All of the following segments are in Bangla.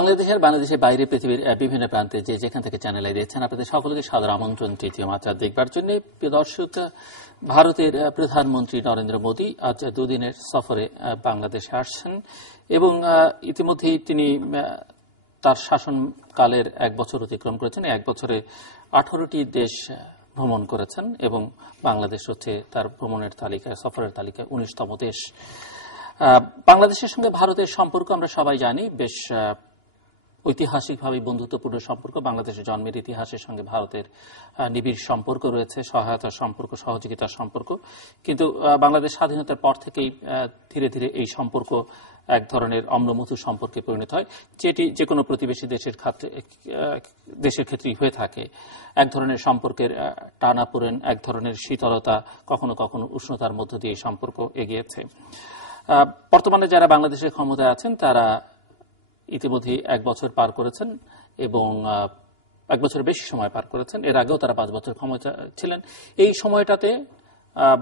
বাংলাদেশের বাইরে পৃথিবীর বিভিন্ন প্রান্তে যে যেখান থেকে চ্যানেল আই দেখছেন, আপনাদের সকলকে সাদর আমন্ত্রণ তৃতীয় মাত্রা দেখবার জন্য। প্রিয় দর্শক, ভারতের প্রধানমন্ত্রী নরেন্দ্র মোদী আজ দুদিনের সফরে বাংলাদেশে আসছেন এবং ইতিমধ্যেই তিনি তার শাসনকালের এক বছর অতিক্রম করেছেন। এক বছরে 18টি দেশ ভ্রমণ করেছেন এবং বাংলাদেশ হচ্ছে তার ভ্রমণের তালিকায়, সফরের তালিকায় 19তম দেশ। বাংলাদেশের সঙ্গে ভারতের সম্পর্ক আমরা সবাই জানি বেশ ঐতিহাসিকভাবে বন্ধুত্বপূর্ণ সম্পর্ক। বাংলাদেশের জন্মের ইতিহাসের সঙ্গে ভারতের নিবিড় সম্পর্ক রয়েছে, সহায়তার সম্পর্ক, সহযোগিতার সম্পর্ক। কিন্তু বাংলাদেশ স্বাধীনতার পর থেকেই ধীরে ধীরে এই সম্পর্ক এক ধরনের অম্লমধু সম্পর্কে পরিণত হয়, যেটি যে কোনো প্রতিবেশী দেশের ক্ষেত্রেই হয়ে থাকে। এক ধরনের সম্পর্কের টানাপোড়েন, এক ধরনের শীতলতা, কখনো কখনো উষ্ণতার মধ্য দিয়ে এই সম্পর্ক এগিয়েছে। বর্তমানে যারা বাংলাদেশের ক্ষমতায় আছেন তারা ইতিমধ্যে এক বছর পার করেছেন এবং এক বছরের বেশি সময় পার করেছেন। এর আগেও তারা 5 বছর ক্ষমতা ছিলেন। এই সময়টাতে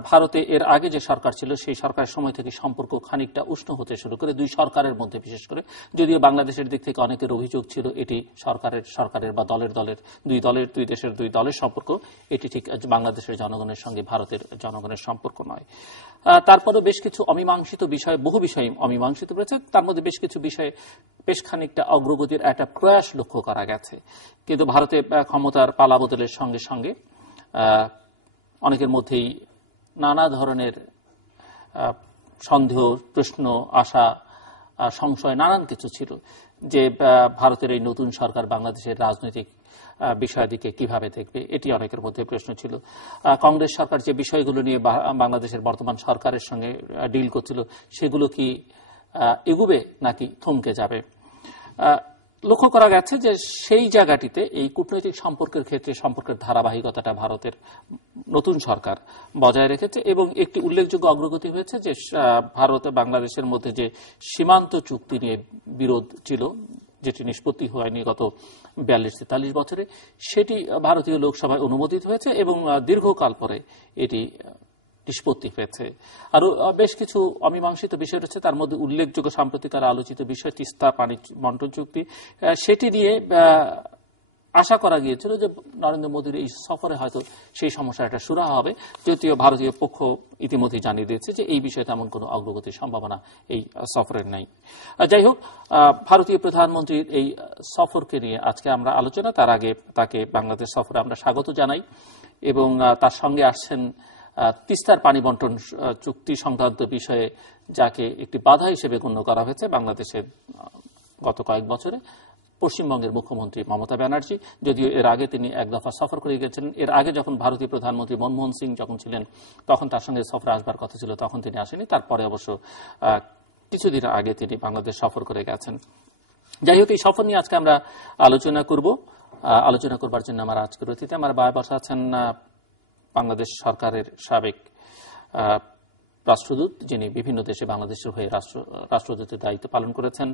ভারতে এর আগে যে সরকার ছিল সেই সরকারের সময় থেকে সম্পর্ক খানিকটা উষ্ণ হতে শুরু করে, দুই সরকারের মধ্যে বিশেষ করে। যদিও বাংলাদেশের দিক থেকে অনেকের অভিযোগ ছিল এটি সরকারের বা দুই দলের সম্পর্ক, এটি ঠিক বাংলাদেশের জনগণের সঙ্গে ভারতের জনগণের সম্পর্ক নয়। তারপরে বেশ কিছু অমীমাংসিত বিষয়, বহু বিষয় অমীমাংসিত রয়েছে। তার মধ্যে বেশ কিছু বিষয়ে বেশ খানিকটা অগ্রগতির একটা প্রয়াস লক্ষ্য করা গেছে। কিন্তু ভারতে ক্ষমতার পালাবদলের সঙ্গে সঙ্গে অনেকের মধ্যেই নানা ধরনের সন্দেহ, প্রশ্ন, আশা, সংশয়, নানান কিছু ছিল যে ভারতের এই নতুন সরকার বাংলাদেশের রাজনৈতিক বিষয়াদিকে কিভাবে দেখবে, এটি অনেকের মধ্যে প্রশ্ন ছিল। কংগ্রেস সরকার যে বিষয়গুলো নিয়ে বাংলাদেশের বর্তমান সরকারের সঙ্গে ডিল করছিল সেগুলো কি এগুবে নাকি থমকে যাবে। লক্ষ্য করা গেছে যে সেই জায়গাটিতে এই কূটনৈতিক সম্পর্কের ক্ষেত্রে সম্পর্কের ধারাবাহিকতাটা ভারতের নতুন সরকার বজায় রেখেছে এবং একটি উল্লেখযোগ্য অগ্রগতি হয়েছে যে ভারত ও বাংলাদেশের মধ্যে যে সীমান্ত চুক্তি নিয়ে বিরোধ ছিল, যেটি নিষ্পত্তি হয়নি গত 42-43 বছরে, সেটি ভারতীয় লোকসভায় অনুমোদিত হয়েছে এবং দীর্ঘকাল পরে এটি নিষ্পত্তি হয়েছে। আরো বেশ কিছু অমীমাংসিত বিষয় রয়েছে, তার মধ্যে উল্লেখযোগ্য সাম্প্রতিককালে আলোচিত বিষয় তিস্তা পানি বন্টন চুক্তি। সেটি দিয়ে আশা করা গিয়েছিল যে নরেন্দ্র মোদীর এই সফরে হয়তো সেই সমস্যার একটা সুরাহা হবে, যদিও ভারতীয় পক্ষ ইতিমধ্যে জানিয়ে দিয়েছে যে এই বিষয়ে তেমন কোনো অগ্রগতির সম্ভাবনা এই সফরের নাই। যাই হোক, ভারতীয় প্রধানমন্ত্রীর এই সফরকে নিয়ে আজকে আমরা আলোচনা। তার আগে তাকে বাংলাদেশ সফরে আমরা স্বাগত জানাই এবং তার সঙ্গে আসছেন তিস্তার পানি বন্টন চুক্তি সংক্রান্ত বিষয়ে যাকে একটি বাধা হিসেবে গণ্য করা হয়েছে বাংলাদেশের গত কয়েক বছরে, পশ্চিমবঙ্গের মুখ্যমন্ত্রী মমতা ব্যানার্জি। যদিও এর আগে তিনি এক দফা সফর করে গেছিলেন। এর আগে যখন ভারতীয় প্রধানমন্ত্রী মনমোহন সিং যখন ছিলেন তখন তার সঙ্গে সফরে আসবার কথা ছিল, তখন তিনি আসেনি। তারপরে অবশ্য কিছুদিন আগে তিনি বাংলাদেশ সফর করে গেছেন। যাই হোক, এই সফর নিয়ে আজকে আমরা আলোচনা করব। আলোচনা করবার জন্য আমার আজকের অতিথি আমার বায়ে বসা আছেন বাংলাদেশ সরকারের সাবেক রাষ্ট্রদূত, যিনি বিভিন্ন দেশে বাংলাদেশের হয়ে রাষ্ট্রদূতের দায়িত্ব পালন করেছেন,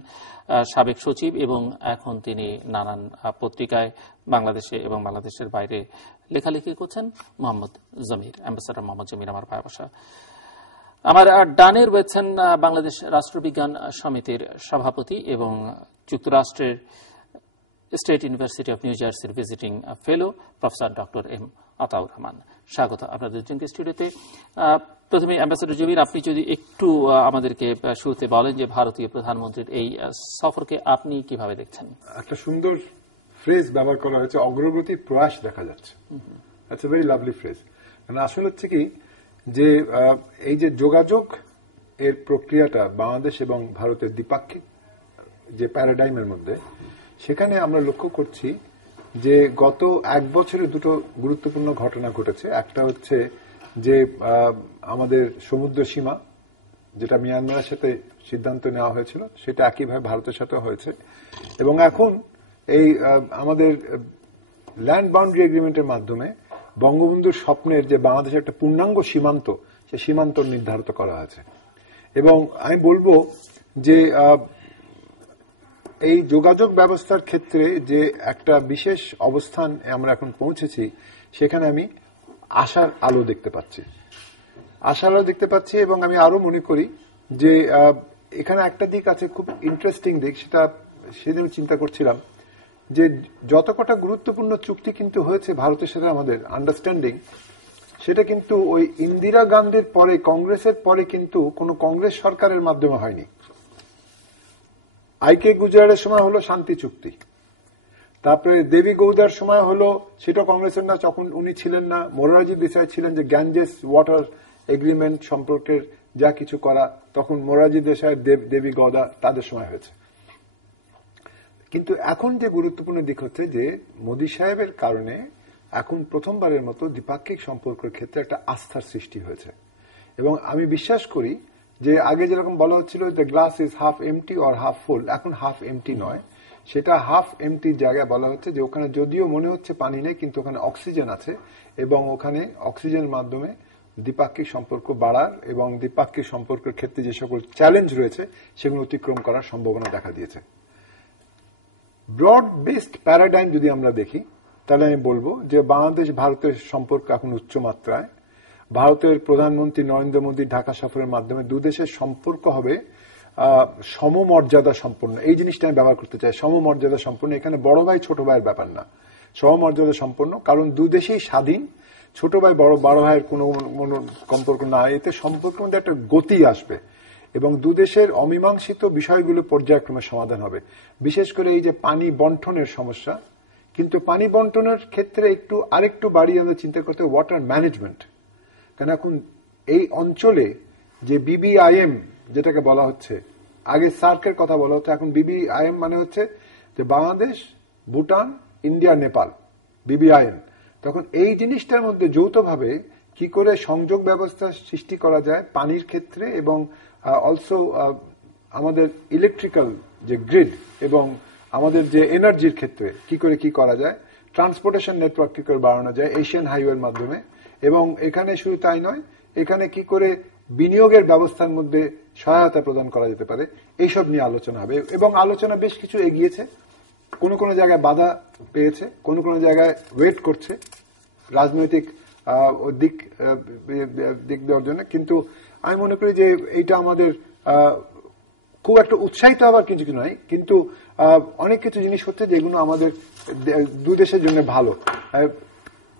সাবেক সচিব এবং এখন তিনি নানান পত্রিকায় বাংলাদেশে এবং বাংলাদেশের বাইরে লেখালেখি করছেন, মোহাম্মদ জমির, অ্যাম্বাসেডর মোহাম্মদ জমির আমার পায়ে বসা। আমার ডানে রয়েছেন বাংলাদেশ রাষ্ট্রবিজ্ঞান সমিতির সভাপতি এবং যুক্তরাষ্ট্রের স্টেট ইউনিভার্সিটি অফ নিউ জার্সির visiting fellow professor doctor M Ataur Rahman. স্বাগত আপনাদের দুজনকে স্টুডিওতে। প্রথমে অ্যাম্বাসেডর জমির, আপনি যদি একটু আমাদেরকে শুরুতে বলেন যে ভারতীয় প্রধানমন্ত্রীর এই সফরকে আপনি কিভাবে দেখছেন। একটা সুন্দর ফ্রেজ ব্যবহার করা হয়েছে, অগ্রগতির প্রয়াস দেখা যাচ্ছে। That's a very lovely phrase. মানে আসলে হচ্ছে কি যে এই যে যোগাযোগ এর প্রক্রিয়াটা বাংলাদেশ এবং ভারতের দ্বিপাক্ষিক যে প্যারাডাইমের মধ্যে, সেখানে আমরা লক্ষ্য করছি যে গত এক বছরে দুটো গুরুত্বপূর্ণ ঘটনা ঘটেছে। একটা হচ্ছে যে আমাদের সমুদ্র সীমা, যেটা মিয়ানমারের সাথে সিদ্ধান্ত নেওয়া হয়েছিল, সেটা একইভাবে ভারতের সাথে হয়েছে এবং এখন এই আমাদের ল্যান্ড বাউন্ডারি এগ্রিমেন্টের মাধ্যমে বঙ্গবন্ধুর স্বপ্নের যে বাংলাদেশের একটা পূর্ণাঙ্গ সীমান্ত, সে সীমান্ত নির্ধারিত করা হয়েছে। এবং আমি বলবো যে এই যোগাযোগ ব্যবস্থার ক্ষেত্রে যে একটা বিশেষ অবস্থান আমরা এখন পৌঁছেছি, সেখানে আমি আশার আলো দেখতে পাচ্ছি এবং আমি আরো মনে করি যে এখানে একটা দিক আছে খুব ইন্টারেস্টিং দিক, সেটা সেদিন চিন্তা করছিলাম যে যত কটা গুরুত্বপূর্ণ চুক্তি কিন্তু হয়েছে ভারতের সাথে আমাদের আন্ডারস্ট্যান্ডিং, সেটা কিন্তু ওই ইন্দিরা গান্ধীর পরে, কংগ্রেসের পরে কিন্তু কোন কংগ্রেস সরকারের মাধ্যমে হয়নি। আইকে গুজরাটের সময় হলো শান্তি চুক্তি, তারপরে দেবী গৌদার সময় হলো, সেটা কংগ্রেসের না, তখন উনি ছিলেন না, মোরারজি দেশাই ছিলেন, যে গ্যাঞ্জেস ওয়াটার এগ্রিমেন্ট সম্পর্কের যা কিছু করা, তখন মোরারজি দেশাই, দেবী গৌদা, তাদের সময় হয়েছে। কিন্তু এখন যে গুরুত্বপূর্ণ দিক হচ্ছে যে মোদী সাহেবের কারণে এখন প্রথমবারের মতো দ্বিপাক্ষিক সম্পর্কের ক্ষেত্রে একটা আস্থার সৃষ্টি হয়েছে। এবং আমি বিশ্বাস করি যে আগে যেরকম বলা হচ্ছিল যে glass is half empty or half full, এখন হাফ এমটি নয়, সেটা হাফ এমটির জায়গায় বলা হচ্ছে যে ওখানে যদিও মনে হচ্ছে পানি নেই, কিন্তু ওখানে অক্সিজেন আছে, এবং ওখানে অক্সিজেনের মাধ্যমে দ্বিপাক্ষিক সম্পর্ক বাড়ার এবং দ্বিপাক্ষিক সম্পর্কের ক্ষেত্রে যে সকল চ্যালেঞ্জ রয়েছে সেগুলো অতিক্রম করার সম্ভাবনা দেখা দিয়েছে। ব্রড বেসড প্যারাডাইম যদি আমরা দেখি, তাহলে আমি বলবো যে বাংলাদেশ ভারতের সম্পর্ক এখন উচ্চ মাত্রায়। ভারতের প্রধানমন্ত্রী নরেন্দ্র মোদী ঢাকা সফরের মাধ্যমে দুদেশের সম্পর্ক হবে সমমর্যাদা সম্পন্ন। এই জিনিসটা আমি ব্যবহার করতে চাই, সমমর্যাদা সম্পন্ন। এখানে বড় ভাই ছোট ভাইয়ের ব্যাপার না, সমমর্যাদা সম্পন্ন, কারণ দুদেশেই স্বাধীন, ছোট ভাই বড় ভাইয়ের কোনো সম্পর্ক না। এতে সম্পর্কের মধ্যে একটা গতি আসবে এবং দুদেশের অমীমাংসিত বিষয়গুলো পর্যায়ক্রমে সমাধান হবে। বিশেষ করে এই যে পানি বন্টনের সমস্যা, কিন্তু পানি বন্টনের ক্ষেত্রে আরেকটু বাড়িয়ে আমরা চিন্তা করতে হবে ওয়াটার ম্যানেজমেন্ট। কারণ এখন এই অঞ্চলে যে বিবিআইএম যেটাকে বলা হচ্ছে, আগে সার্কের কথা বলা হচ্ছে, এখন বিবিআইএম মানে হচ্ছে যে বাংলাদেশ, ভুটান, ইন্ডিয়া, নেপাল, বিবিআইএম। তখন এই জিনিসটার মধ্যে যৌথভাবে কি করে সংযোগ ব্যবস্থা সৃষ্টি করা যায় পানির ক্ষেত্রে, এবং অলসো আমাদের ইলেকট্রিক্যাল যে গ্রিড এবং আমাদের যে এনার্জির ক্ষেত্রে কি করে কি করা যায়, ট্রান্সপোর্টেশন নেটওয়ার্ক কি করে বাড়ানো যায় এশিয়ান হাইওয়ের মাধ্যমে, এবং এখানে শুধু তাই নয়, এখানে কি করে বিনিয়োগের ব্যবস্থার মধ্যে সহায়তা প্রদান করা যেতে পারে, এইসব নিয়ে আলোচনা হবে। এবং আলোচনা বেশ কিছু এগিয়েছে, কোনো কোনো জায়গায় বাধা পেয়েছে, কোনো কোনো জায়গায় ওয়েট করছে রাজনৈতিক দিক দেওয়ার জন্য। কিন্তু আমি মনে করি যে এইটা আমাদের খুব একটা উৎসাহিত হবার কিছু নয়, কিন্তু অনেক কিছু জিনিস হচ্ছে যেগুলো আমাদের দুদেশের জন্য ভালো।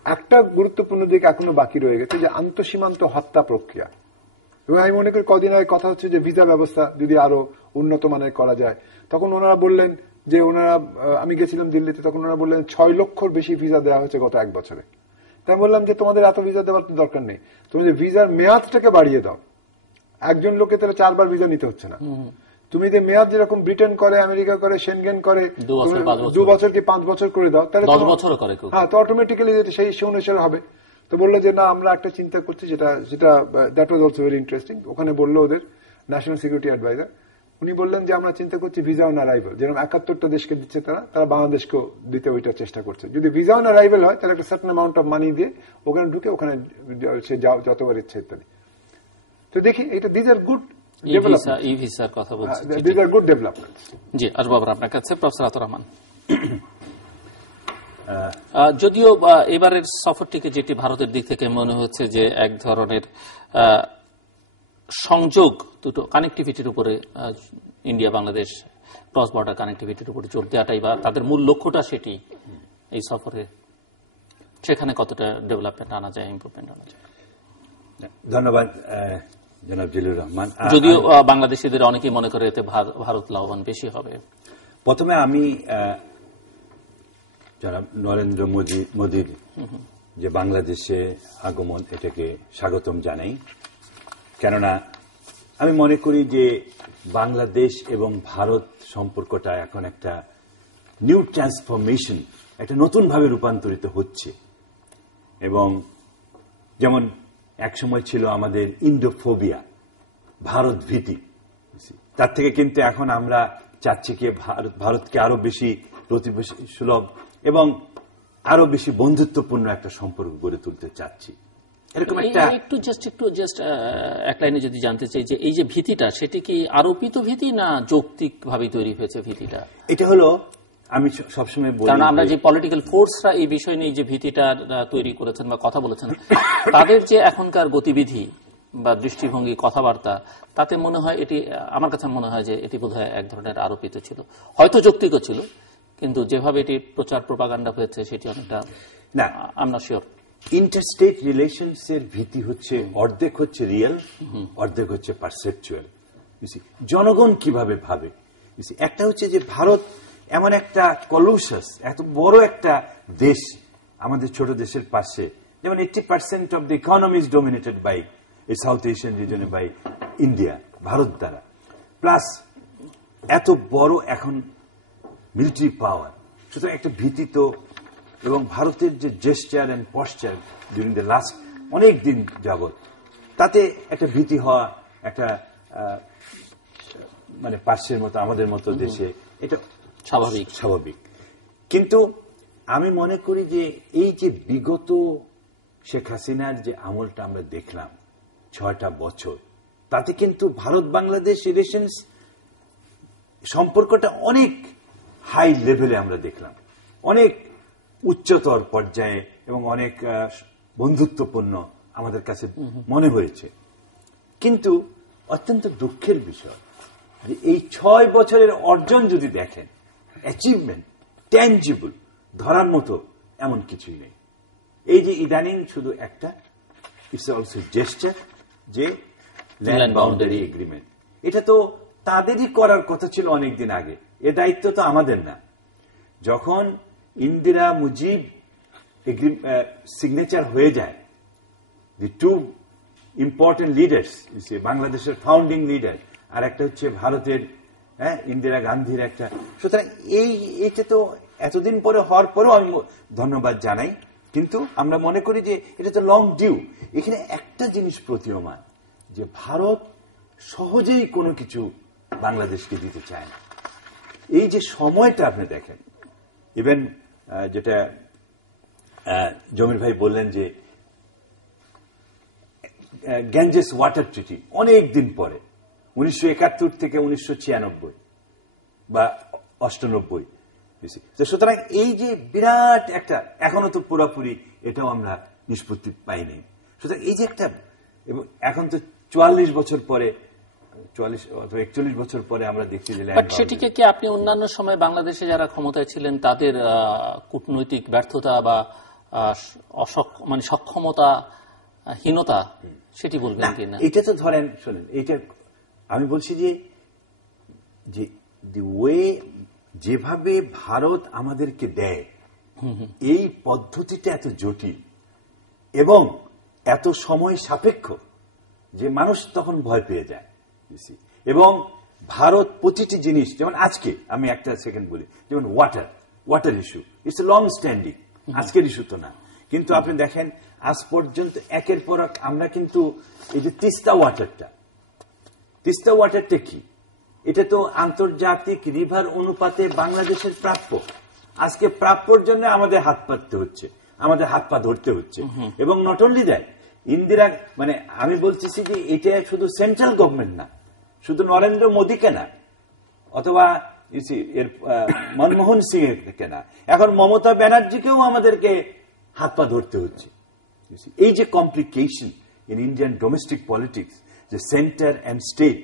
একটা গুরুত্বপূর্ণ দিক এখনো বাকি রয়ে গেছে, যে আন্তঃসীমান্ত হত্যা প্রক্রিয়া। এবং আমি মনে করি কদিন আগে কথা হচ্ছে যে ভিসা ব্যবস্থা যদি আরো উন্নত মানের করা যায়। তখন ওনারা বললেন যে আমি গেছিলাম দিল্লিতে, তখন ওনারা বললেন 6 লক্ষর বেশি ভিসা দেওয়া হয়েছে গত 1 বছরে। তাই বললাম যে তোমাদের এত ভিসা দেওয়ার দরকার নেই, তোমাদের ভিসার মেয়াদটাকে বাড়িয়ে দাও। একজন লোকে তাহলে 4 বার ভিসা নিতে হচ্ছে না। তুমি যে মেয়াদ যেরকম ব্রিটেন করে, আমেরিকা করে, সেনগেন করে 2 বছর কি 5 বছর করে দাও, তাহলে 10 বছর করে, হ্যাঁ, তো অটোমেটিক্যালি সেই অনুসারে হবে। তো বললো যে না, আমরা একটা চিন্তা করছি, যেটা that was also very interesting. ওখানে বললো ওদের ন্যাশনাল সিকিউরিটি অ্যাডভাইজার, উনি বললেন যে আমরা চিন্তা করছি ভিসা অন অ্যারাইভেল, যেরকম 71টা দেশকে দিচ্ছে তারা বাংলাদেশকেও দিতে ওইটার চেষ্টা করছে। যদি ভিসা অন অ্যারাইভেল হয় তাহলে একটা সার্টেন অ্যামাউন্ট অফ মানি দিয়ে ওখানে ঢুকে ওখানে সে যতবার ইচ্ছে ইত্যাদি। তো দেখি এটা, দিজ আর গুড ই-ভিসার কথা বলছি, দিজ আর গুড ডেভেলপমেন্টস। জি, আসবো আবার আপনার কাছে, প্রফেসর আতর রহমান। যদিও এবারের সফরটিকে যেটি ভারতের দিক থেকে মনে হচ্ছে যে এক ধরনের সংযোগ, দুটো কানেক্টিভিটির উপরে, ইন্ডিয়া বাংলাদেশ ক্রস বর্ডার কানেক্টিভিটির উপরে জোর দেওয়াটাই বা তাদের মূল লক্ষ্যটা সেটি, এই সফরে সেখানে কতটা ডেভেলপমেন্ট আনা যায়, ইমপ্রুভমেন্ট আনা যায়? ধন্যবাদ জনাব জিলুর রহমান। যদিও বাংলাদেশিদের অনেকেই মনে করে এতে ভারত লাভবান বেশি হবে। প্রথমে আমি জনাব নরেন্দ্র মোদীর যে বাংলাদেশে আগমন, এটাকে স্বাগতম জানাই। কেননা আমি মনে করি যে বাংলাদেশ এবং ভারত সম্পর্কটা এখন একটা নিউ ট্রান্সফরমেশন, একটা নতুনভাবে রূপান্তরিত হচ্ছে। এবং যেমন একসময় ছিল আমাদের ইন্ডোফোবিয়া, ভারত ভীতি, তার থেকে কিন্তু এখন আমরা চাচ্ছি কি ভারতকে আরো বেশি প্রতিবেশী সুলভ এবং আরো বেশি বন্ধুত্বপূর্ণ একটা সম্পর্ক গড়ে তুলতে চাচ্ছি। এরকম একটা একটু জাস্ট এক লাইনে যদি জানতে চাই যে এই যে ভীতিটা, সেটি কি আরোপিত ভীতি না যৌক্তিক ভাবে তৈরি হয়েছে ভীতিটা? এটা হলো, আমি সবসময় বলি, কারণ আমরা যে পলিটিক্যাল ফোর্সরা এই বিষয় নিয়ে যে ভীতিটা তৈরি করেছেন বা কথা বলেছেন, তাদের যে এখনকার গতিবিধি বা দৃষ্টিভঙ্গি, কথাবার্তা, তাতে মনে হয় এটি, আমার কাছে মনে হয় যে এটি বোধহয় এক ধরনের আরোপিত ছিল, হয়তো যৌক্তিকও ছিল, কিন্তু যেভাবে এটি প্রচার প্রপাগান্ডা হয়েছে সেটি অনেকটা না, I am not sure. Interstate relations এর ভিত্তি হচ্ছে অর্ধেক হচ্ছে রিয়েল, অর্ধেক হচ্ছে পারসেপচুয়াল। জনগণ কিভাবে ভাবে, একটা হচ্ছে যে ভারত এমন একটা কলুশাস, এত বড় একটা দেশ আমাদের ছোট দেশের পাশে, যেমন 80% of the economy is dominated by এই সাউথ এশিয়ান রিজনে বাই ইন্ডিয়া, ভারত দ্বারা, প্লাস এত বড় এখন মিলিটারি পাওয়ার, সুতরাং একটা ভীতি তো, এবং ভারতের যে gesture and posture during the last অনেক দিন যাবৎ, তাতে একটা ভীতি হওয়া, একটা মানে পার্শ্বের মতো আমাদের মতো দেশে এটা স্বাভাবিক। কিন্তু আমি মনে করি যে এই যে বিগত শেখ হাসিনার যে আমলটা আমরা দেখলাম 6টা বছর, তাতে কিন্তু ভারত বাংলাদেশ রিলেশনস সম্পর্কটা অনেক হাই লেভেলে আমরা দেখলাম, অনেক উচ্চতর পর্যায়ে এবং অনেক বন্ধুত্বপূর্ণ আমাদের কাছে মনে হয়েছে। কিন্তু অত্যন্ত দুঃখের বিষয় যে এই 6 বছরের অর্জন যদি দেখেন, অ্যাচিভমেন্ট ট্যাঞ্জিবল ধরার মতো এমন কিছুই নেই। এই যে ইদানিং শুধু একটা ইটস অলসো জেস্টার, যে ল্যান্ড বাউন্ডারি এগ্রিমেন্ট, এটা তো তাদেরই করার কথা ছিল অনেকদিন আগে, এ দায়িত্ব তো আমাদের না। যখন ইন্দিরা মুজিব সিগনেচার হয়ে যায়, দি টু ইম্পর্টেন্ট লিডার্স, বাংলাদেশের ফাউন্ডিং লিডার, আর একটা হচ্ছে ভারতের ইন্দিরা গান্ধীর একটা, সুতরাং এইটা তো এতদিন পরে হওয়ার পরেও আমি ধন্যবাদ জানাই, কিন্তু আমরা মনে করি যে এটা তো লং ডিউ। এখানে একটা জিনিস প্রতীয়মান, যে ভারত সহজেই কোনো কিছু বাংলাদেশকে দিতে চায় না। এই যে সময়টা আপনি দেখেন, ইভেন যেটা জমির ভাই বললেন যে গ্যাঞ্জেস ওয়াটার ট্রিটি অনেক দিন পরে, 1971 থেকে 1996 বা 98, সুতরাং এই যে বিরাট একটা, এখনো তো পুরোপুরি এটাও আমরা নিষ্পত্তি পাইনি। সুতরাং এই যে একটা, এবং এখন তো 44 বছর পরে, 44 অথবা 41 বছর পরে আমরা দেখছি যে সেটিকে কি আপনি অন্যান্য সময় বাংলাদেশে যারা ক্ষমতায় ছিলেন তাদের কূটনৈতিক ব্যর্থতা বা মানে সক্ষমতাহীনতা সেটি বলবেন কিনা? এটা তো ধরেন, শোনেন, এটা আমি বলছি যে দি ওয়ে যেভাবে ভারত আমাদেরকে দেয়, এই পদ্ধতিটা এত জটিল এবং এত সময় সাপেক্ষ যে মানুষ তখন ভয় পেয়ে যায়। এবং ভারত প্রতিটি জিনিস, যেমন আজকে আমি একটা সেকেন্ড বলি, যেমন water issue, it's long standing, আজকের ইস্যু তো না, কিন্তু আপনি দেখেন আজ পর্যন্ত একের পর এক আমরা কিন্তু এই যে তিস্তা ওয়াটারটা কি, এটা তো আন্তর্জাতিক রিভার অনুপাতে বাংলাদেশের প্রাপ্য, আজকে প্রাপ্যর জন্য আমাদের হাত পাততে হচ্ছে, আমাদের হাত পা ধরতে হচ্ছে। এবং নট অনলি দ্যাট, ইন্দিরা, মানে আমি বলতেছি যে এটা শুধু সেন্ট্রাল গভর্নমেন্ট না, শুধু নরেন্দ্র মোদীকে না, অথবা এর মনমোহন সিং এর না, এখন মমতা ব্যানার্জিকেও আমাদেরকে হাত পা ধরতে হচ্ছে। এই যে complication in Indian domestic politics, যে সেন্টার অ্যান্ড স্টেট,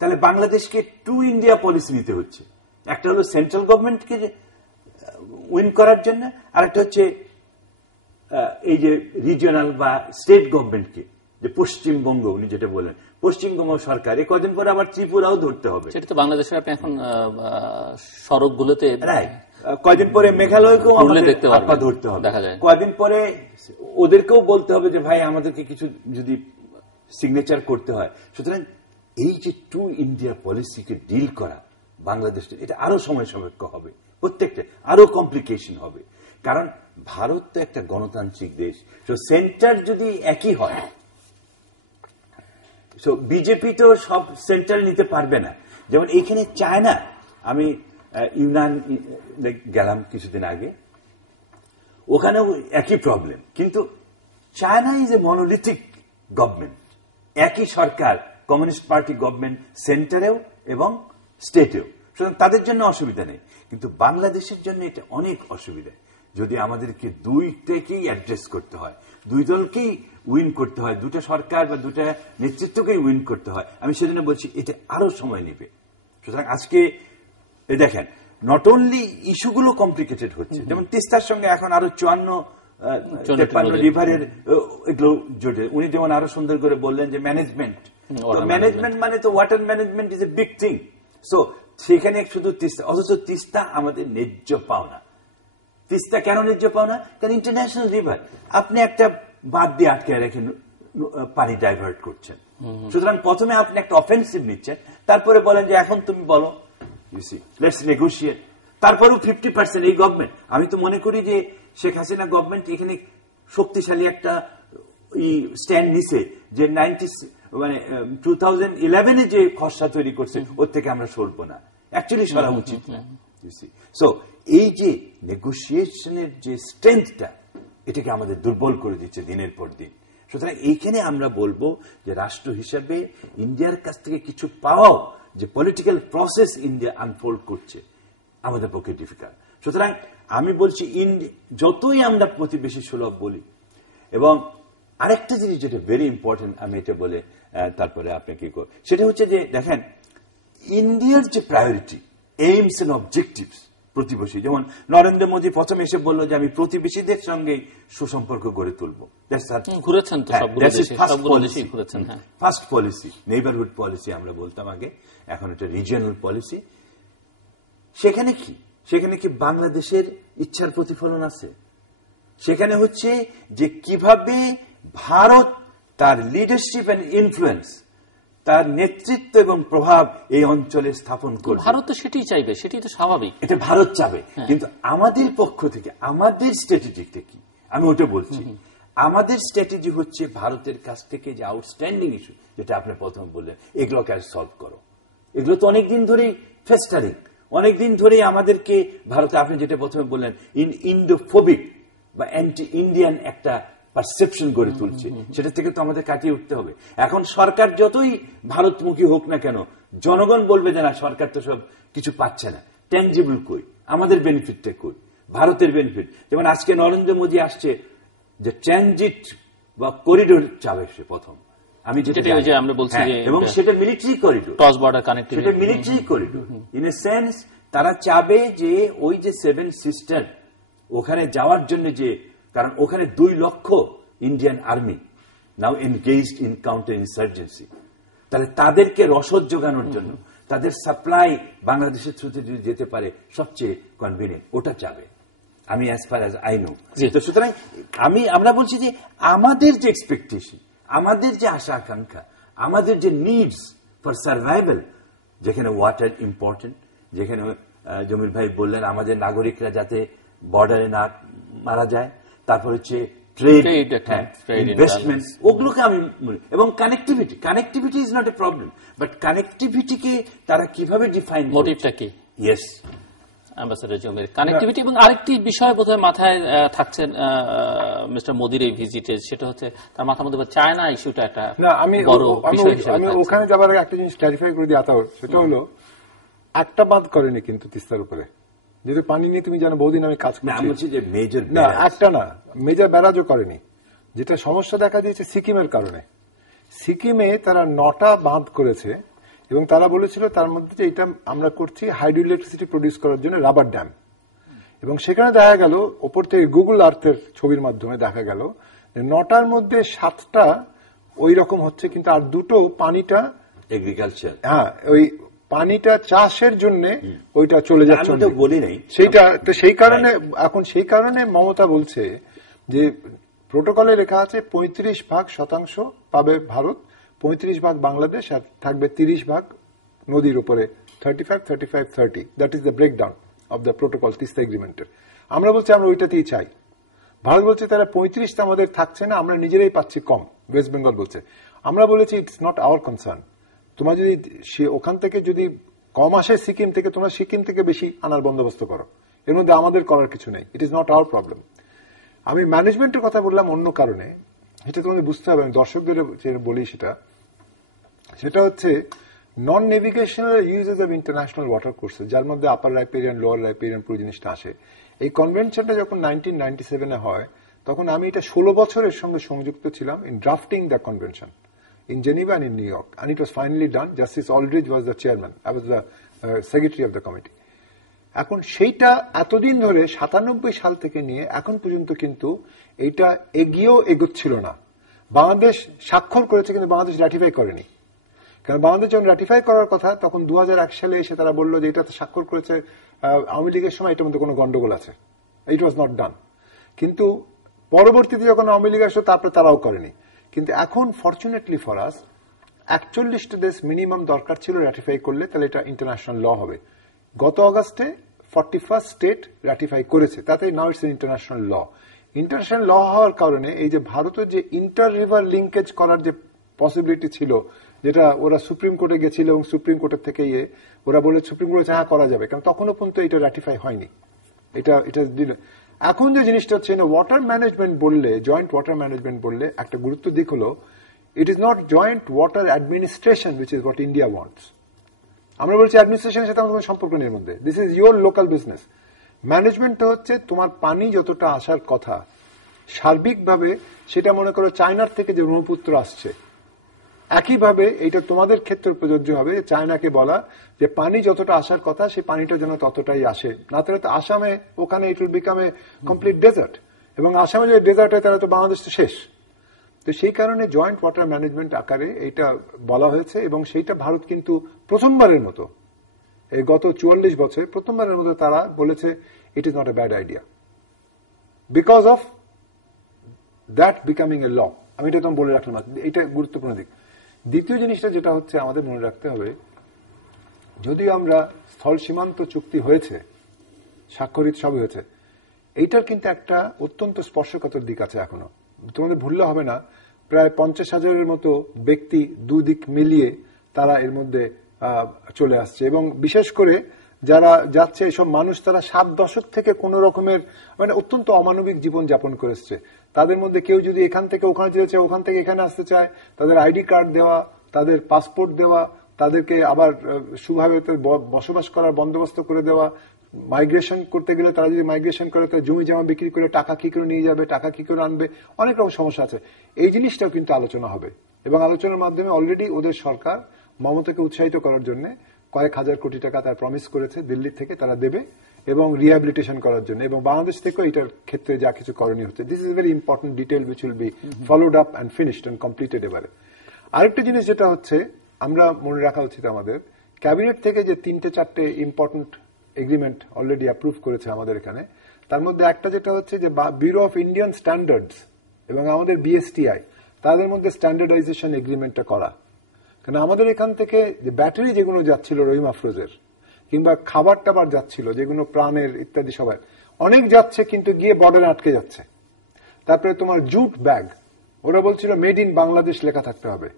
তাহলে বাংলাদেশকে টু ইন্ডিয়া পলিসি নিতে হচ্ছে। একটা হলো সেন্ট্রাল গভর্নমেন্টকে উইন করার জন্য, আর একটা হচ্ছে এই যে রিজিওনাল বা স্টেট গভর্নমেন্টকে, যে পশ্চিমবঙ্গ উনি যেটা বলেন, পশ্চিমবঙ্গ সরকার, এই কদিন পরে আবার ত্রিপুরাও ধরতে হবে। সেটা তো বাংলাদেশের আপনি এখন সড়কগুলোতে, কয়দিন পরে মেঘালয়কেও আমাদের হাত পা ধরতে হবে, কয়দিন পরে ওদেরকেও বলতে হবে যে ভাই আমাদেরকে কিছু যদি সিগনেচার করতে হয়। সুতরাং এই যে টু ইন্ডিয়া পলিসিকে ডিল করা বাংলাদেশ, এটা আরো সময় সাপেক্ষ হবে, প্রত্যেকটা আরো কমপ্লিকেশন হবে, কারণ ভারত তো একটা গণতান্ত্রিক দেশ। সেন্টার যদি একই হয়, বিজেপি তো সব সেন্টার নিতে পারবে না। যেমন এইখানে চায়না, আমি ইউনান গেলাম কিছুদিন আগে, ওখানেও একই প্রবলেম, কিন্তু China is a monolithic government, একই সরকার, কমিউনিস্ট পার্টি গভর্নমেন্ট সেন্টারেও এবং স্টেটেও, সুতরাং তাদের জন্য অসুবিধা নেই। কিন্তু বাংলাদেশের জন্য এটা অনেক অসুবিধা, যদি আমাদেরকে দুইটাকেই অ্যাড্রেস করতে হয়, দুই দলকেই উইন করতে হয়, দুটা সরকার বা দুটা নেতৃত্বকেই উইন করতে হয়, আমি সেজন্য বলছি এটা আরো সময় নেবে। সুতরাং আজকে দেখেন, নট অনলি ইস্যুগুলো কমপ্লিকেটেড হচ্ছে, যেমন তিস্তার সঙ্গে এখন আরো 54 রিভারের এগুলো জড়িয়ে। উনি যেমন আরো সুন্দর করে বললেন যে ম্যানেজমেন্ট মানে তো water management is a big thing. So সেখানে শুধু তিস্তা, অথচ তিস্তা আমাদের ন্যায্য পাওনা। তিস্তা কেন ন্যায্য পাওনা? কারণ ইন্টারন্যাশনাল রিভার, আপনি একটা বাদ দিয়ে আটকে রেখে পানি ডাইভার্ট করছেন। সুতরাং প্রথমে আপনি একটা অফেন্সিভ নিচ্ছেন, তারপরে বলেন যে এখন তুমি বলো, ইউ সি লেটস নেগোশিয়েট। তারপরেও 50% এই গভর্নমেন্ট, আমি তো মনে করি যে শেখ হাসিনা গভর্নমেন্ট এখানে শক্তিশালী একটা স্ট্যান্ড নিছে যে 2011 যে খসড়া তৈরি করছে ওর থেকে আমরা সরবো না, অ্যাকচুয়ালি সরা উচিত না। সো এই যে নেগোসিয়েশনের যে স্ট্রেংথটা, এটাকে আমাদের দুর্বল করে দিচ্ছে দিনের পর দিন। সুতরাং এইখানে আমরা বলবো যে রাষ্ট্র হিসাবে ইন্ডিয়ার কাছ থেকে কিছু পাওয়াও, যে পলিটিক্যাল প্রসেস ইন্ডিয়া আনফোল্ড করছে, আমাদের পক্ষে ডিফিকাল্ট। সুতরাং আমি বলছি যতই আমরা প্রতিবেশী সুলভ বলি, এবং আরেকটা জিনিস যেটা ভেরি ইম্পর্টেন্ট, আমি এটা বলে তারপরে আপনাকে সেটা হচ্ছে যে দেখেন, ইন্ডিয়ার যে প্রায়োরিটি, এইমস এন্ড অবজেক্টিভস প্রতিবেশী, যেমন নরেন্দ্র মোদী প্রথম এসে বলল যে আমি প্রতিবেশীদের সঙ্গে সুসম্পর্ক গড়ে তুলবো। ফার্স্ট পলিসি, নেইবারহুড পলিসি আমরা বলতাম আগে, এখন এটা রিজিয়নাল পলিসি। সেখানে কি বাংলাদেশের ইচ্ছার প্রতিফলন আছে? সেখানে হচ্ছে যে কিভাবে ভারত তার লিডারশিপ এন্ড ইনফ্লুয়েন্স, তার নেতৃত্ব এবং প্রভাব এই অঞ্চলে স্থাপন করবে। ভারত তো সেটাই চাইবে, সেটাই তো স্বাভাবিক, এটা ভারত চাবে। কিন্তু আমাদের পক্ষ থেকে আমাদের স্ট্র্যাটেজিটা কি, আমি ওটা বলছি। আমাদের স্ট্র্যাটেজি হচ্ছে ভারতের কাছ থেকে যে আউটস্ট্যান্ডিং ইস্যু, যেটা আপনি প্রথম বললেন, এগুলোকে সলভ করো। এগুলো তো অনেকদিন ধরেই ফেস্টারিং, অনেকদিন ধরেই আমাদেরকে ভারতে, আপনি যেটা প্রথমে বললেন, ইন্ডোফোবিক বা অ্যান্টি ইন্ডিয়ান একটা পারসেপশন গড়ে তুলছে, সেটা থেকে তো আমাদের কাটিয়ে উঠতে হবে। এখন সরকার যতই ভারতমুখী হোক না কেন, জনগণ বলবে যে না, সরকার তো সব কিছু পাচ্ছে না, ট্যাঞ্জিবল কই, আমাদের বেনিফিটটা কই, ভারতের বেনিফিট। যেমন আজকে নরেন্দ্র মোদী আসছে যে ট্রানজিট বা করিডোর চাবে সে প্রথম, আমি যেটা আমরা বলছি, এবং সেটা military corridor, cross border connectivity, সেটা military corridor. In a sense তারা চাবে যে ওই যে 7 সিস্টার ওখানে যাওয়ার জন্য, যে কারণ ওখানে 2 লক্ষ Indian army now engaged in counter insurgency, তাহলে তাদেরকে রসদ যোগানোর জন্য তাদের সাপ্লাই বাংলাদেশের থ্রুতে যদি যেতে পারে, সবচেয়ে কনভিনিয়েন্ট ওটা চাবে, আমি as far as I know. তো সুতরাং আমরা বলছি যে আমাদের যে এক্সপেকটেশন, আমাদের যে আশা আকাঙ্ক্ষা, আমাদের যে নিডস ফর সার্ভাইভাল, যেখানে ওয়াটার ইম্পর্টেন্ট, যেখানে জমির ভাই বললেন আমাদের নাগরিকরা যাতে বর্ডারে না মারা যায়, তারপর হচ্ছে ট্রেড, ইনভেস্টমেন্ট, ওগুলোকে আমি, এবং connectivity is not a problem, but কানেক্টিভিটিকে তারা কিভাবে ডিফাইন, মোটিভটা কি? ইয়েস, অ্যাম্বাসেডর জমির কানেক্টিভিটি। এবং আরেকটি বিষয় বোধহয় মাথায় থাকছেন মিস্টার মোদির এই ভিজিটে, সেটা হচ্ছে তার মাথার মধ্যে চায়না ইস্যুটা একটা বড় বিষয় হিসেবে। আমি ওখানে যাবার আগে একটা জিনিস ক্লারিফাই করে দিই আতাউর, সেটা হলো একটা বাঁধ করেনি কিন্তু তিস্তার উপরে, যেহেতু পানি নিয়ে তুমি জানো বহুদিন আমি কাজ করছি, না একটা না, মেজর ব্যারাজও করেনি। যেটা সমস্যা দেখা দিয়েছে সিকিমের কারণে, সিকিমে তারা 9টা বাঁধ করেছে, এবং তারা বলেছিল তার মধ্যে যে এটা আমরা করছি হাইড্রো ইলেকট্রিসিটি প্রডিউস করার জন্য রাবার ড্যাম, এবং সেখানে দেখা গেল ওপর থেকে গুগল আর্থের ছবির মাধ্যমে দেখা গেল 9টার মধ্যে 7টা ওই রকম হচ্ছে, কিন্তু আর 2টো পানিটা এগ্রিকালচার, ওই পানিটা চাষের জন্য ওইটা চলে যাচ্ছে, বলি নাই সেইটা। তো সেই কারণে মমতা বলছে যে প্রোটোকলে লেখা আছে 35% পাবে ভারত, 35% বাংলাদেশ, আর থাকবে 30% নদীর উপরে, 35-35-30। That is the breakdown of the protocol Teesta এগ্রিমেন্টের। আমরা বলছি আমরা ওইটাতেই চাই। ভারত বলছে তারা 35টা আমাদের থাকছে না, আমরা নিজেরাই পাচ্ছি কম। ওয়েস্ট বেঙ্গল বলছে, আমরা বলেছি ইটস নট আওয়ার কনসার্ন, তোমার যদি ওখান থেকে যদি কম আসে সিকিম থেকে, তোমরা সিকিম থেকে বেশি আনার বন্দোবস্ত করো, এর মধ্যে আমাদের করার কিছু নেই, ইট ইজ নট আওয়ার প্রবলেম। আমি ম্যানেজমেন্টের কথা বললাম অন্য কারণে, এটা তোমাদের বুঝতে হবে, আমি দর্শকদের বলি সেটা হচ্ছে non navigational uses of international water courses, যার মধ্যে আপার রাইপেরিয়ান, লোয়ার রাইপেরিয়ান পুরো জিনিসটা আসে। এই কনভেনশনটা যখন 1997 হয় তখন আমি এটা 16 বছরের সঙ্গে সংযুক্ত ছিলাম in drafting the convention in Geneva and in New York, and it was finally done. Justice Aldridge was the chairman. I was the secretary of the committee. এখন সেইটা এতদিন ধরে 97 সাল থেকে নিয়ে এখন পর্যন্ত কিন্তু এইটা এগিয়েও এগোচ্ছিল না। বাংলাদেশ স্বাক্ষর করেছে কিন্তু বাংলাদেশ রাটিফাই করেনি। কারণ বাংলাদেশ যখন রাটিফাই করার কথা তখন 2001 সালে এসে তারা বলল যে এটা স্বাক্ষর করেছে আওয়ামী লীগের সময়, এটার মধ্যে কোনো গন্ডগোল আছে। ইট ওয়াজ নট ডান। কিন্তু পরবর্তীতে যখন আওয়ামী লীগ আসলো তারপরে তারাও করেনি। কিন্তু এখন ফরচুনেটলি ফর আস 41টা দেশ মিনিমাম দরকার ছিল রাটিফাই করলে, তাহলে এটা ইন্টারন্যাশনাল ল হবে। গত অগাস্টে 41st স্টেট রাটিফাই করেছে, তাতে now it's international law. International law হওয়ার কারণে এই যে ভারতের যে ইন্টার রিভার লিঙ্কেজ করার যে পসিবিলিটি ছিল, যেটা ওরা সুপ্রিম কোর্টে গেছিল এবং সুপ্রিম কোর্টের থেকে ওরা বলে সুপ্রিম কোর্টে হ্যাঁ করা যাবে, কারণ তখনও পর্যন্ত এটা রাটিফাই হয়নি। এটা এখন যে জিনিসটা হচ্ছে ওয়াটার ম্যানেজমেন্ট বললে, জয়েন্ট ওয়াটার ম্যানেজমেন্ট বললে একটা গুরুত্ব দিক হলো it is not joint water administration which is what India wants. আমরা বলছি অ্যাডমিনিস্ট্রেশনের সাথে আমাদের কোনো সম্পর্ক নেই মধ্যে। This is your local business. ম্যানেজমেন্টটা হচ্ছে তোমার পানি যতটা আসার কথা সার্বিকভাবে, সেটা মনে করো চায়নার থেকে যে ব্রহ্মপুত্র আসছে, একইভাবে এইটা তোমাদের ক্ষেত্রে প্রযোজ্য হবে। চায়নাকে বলা যে পানি যতটা আসার কথা সেই পানিটা যেন ততটাই আসে, না তাহলে তো আসামে ওখানে it will become a complete desert, এবং আসামে যে ডেজার্ট হয় তাহলে তো বাংলাদেশ তো শেষ। তো সেই কারণে জয়েন্ট ওয়াটার ম্যানেজমেন্ট আকারে এটা বলা হয়েছে, এবং সেইটা ভারত কিন্তু প্রথমবারের মতো এই গত 44 বছর প্রথমবারের মতো তারা বলেছে it is not a bad idea because of that becoming a law. আমি এটা তোমার বলে রাখলাম, এটা গুরুত্বপূর্ণ দিক। দ্বিতীয় জিনিসটা যেটা হচ্ছে আমাদের মনে রাখতে হবে, যদিও আমরা স্থল সীমান্ত চুক্তি হয়েছে, স্বাক্ষরিত সব হয়েছে, এইটার কিন্তু একটা অত্যন্ত স্পর্শকাতর দিক আছে এখনো। তোমাদের ভুললে হবে না, প্রায় 50,000-এর মতো ব্যক্তি দুদিক মিলিয়ে তারা এর মধ্যে চলে আসছে, এবং বিশেষ করে যারা যাচ্ছে এসব মানুষ তারা 7 দশক থেকে কোন রকমের অত্যন্ত অমানবিক জীবন যাপন করেছে। তাদের মধ্যে কেউ যদি এখান থেকে ওখানে যেতে চায়, ওখান থেকে এখানে আসতে চায়, তাদের আইডি কার্ড দেওয়া, তাদের পাসপোর্ট দেওয়া, তাদেরকে আবার সুভাবে বসবাস করার বন্দোবস্ত করে দেওয়া, মাইগ্রেশন করতে গেলে তারা যদি মাইগ্রেশন করে তাহলে জমি জমা বিক্রি করে টাকা কি করে নিয়ে যাবে, টাকা কি করে আনবে, অনেক রকম সমস্যা আছে। এই জিনিসটাও কিন্তু আলোচনা হবে, এবং আলোচনার মাধ্যমে অলরেডি ওদের সরকার মমতাকে উৎসাহিত করার জন্য কয়েক হাজার কোটি টাকা তার প্রমিস করেছে দিল্লি থেকে তারা দেবে, এবং রিহ্যাবিলিটেশন করার জন্য, এবং বাংলাদেশ থেকেও এটার ক্ষেত্রে যা কিছু করণীয় হচ্ছে। This is very important detail which will be followed up and finished and completed. এবারে আরেকটা জিনিস যেটা হচ্ছে আমরা মনে রাখা উচিত, আমাদের ক্যাবিনেট থেকে যে 3-4টে ইম্পর্টেন্ট এগ্রিমেন্ট অলরেডি অ্যাপ্রুভ করেছে আমাদের এখানে, তার মধ্যে একটা যেটা হচ্ছে যে ব্যুরো অফ ইন্ডিয়ান স্ট্যান্ডার্ডস এবং আমাদের বিএসটিআই তাদের মধ্যে স্ট্যান্ডার্ডাইজেশন এগ্রিমেন্টটা করা। কারণ আমাদের এখান থেকে যে ব্যাটারি যেগুলো যাচ্ছিল রহিম আফরোজের, কিংবা খাবার টাবার যাচ্ছিল যেগুলো প্রাণের ইত্যাদি সবাই অনেক যাচ্ছে, কিন্তু গিয়ে বর্ডারে আটকে যাচ্ছে। তারপরে তোমার জুট ব্যাগ, ওরা বলছিল মেড ইন বাংলাদেশ লেখা থাকতে হবে,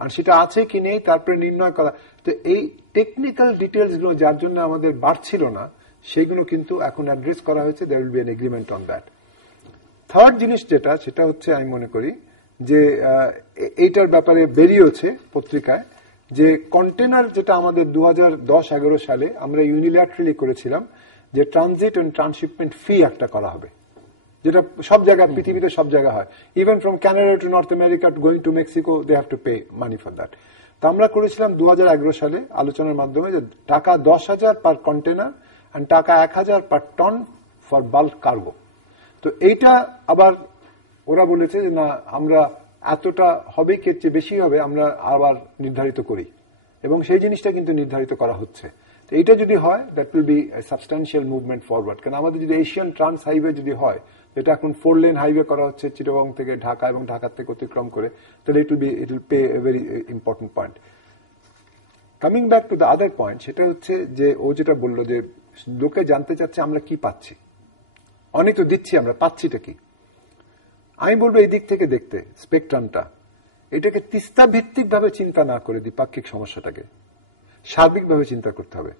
আর সেটা আছে কি নেই তারপরে নির্ণয় করা। তো এই টেকনিক্যাল ডিটেলস গুলো যার জন্য আমাদের বাড়ছিল না, সেইগুলো কিন্তু এখন অ্যাড্রেস করা হয়েছে। There will be an agreement on that. Third জিনিস যেটা, সেটা হচ্ছে আমি মনে করি যে এইটার ব্যাপারে বেরিয়েছে পত্রিকায় যে কন্টেনার, যেটা আমাদের 2010-11 সালে আমরা ইউনিল্যাটারালি করেছিলাম যে ট্রানজিট এন্ড ট্রান্সশিপমেন্ট ফি একটা করা হবে, যেটা সব জায়গায় পৃথিবীতে সব জায়গায় হয়। Even from Canada to North America to going to Mexico they have to pay money for that. তো আমরা করেছিলাম 2011 সালে আলোচনার মাধ্যমে যে টাকা 10,000 পার কন্টেনার এন্ড টাকা 1,000 পার টন ফর বাল্ক কার্গো। তো এইটা আবার ওরা বলেছে যে না, আমরা এতটা হবে কি চেয়ে বেশি হবে আমরা আবার নির্ধারিত করি, এবং সেই জিনিসটা কিন্তু নির্ধারিত করা হচ্ছে। তো এইটা যদি হয় that will be substantial movement forward. কারণ আমাদের যদি এশিয়ান ট্রান্স হাইওয়ে যদি হয়, এটা এখন 4 লেন হাইওয়ে করা হচ্ছে চিটাগং থেকে ঢাকা এবং ঢাকা থেকে অতিক্রম করে, তাহলে it will pay A very important point. Coming back to the other point, সেটা হচ্ছে যে ও যেটা বললো যে লোকে জানতে চাচ্ছে আমরা কি পাচ্ছি, অনেক তো দিচ্ছি, আমরা পাচ্ছিটা কি। আমি বলবো এই দিক থেকে দেখতে স্পেকট্রামটা, এটাকে তিস্তা ভিত্তিক ভাবে চিন্তা না করে দ্বিপাক্ষিক সমস্যাটাকে সার্বিকভাবে চিন্তা করতে হবে।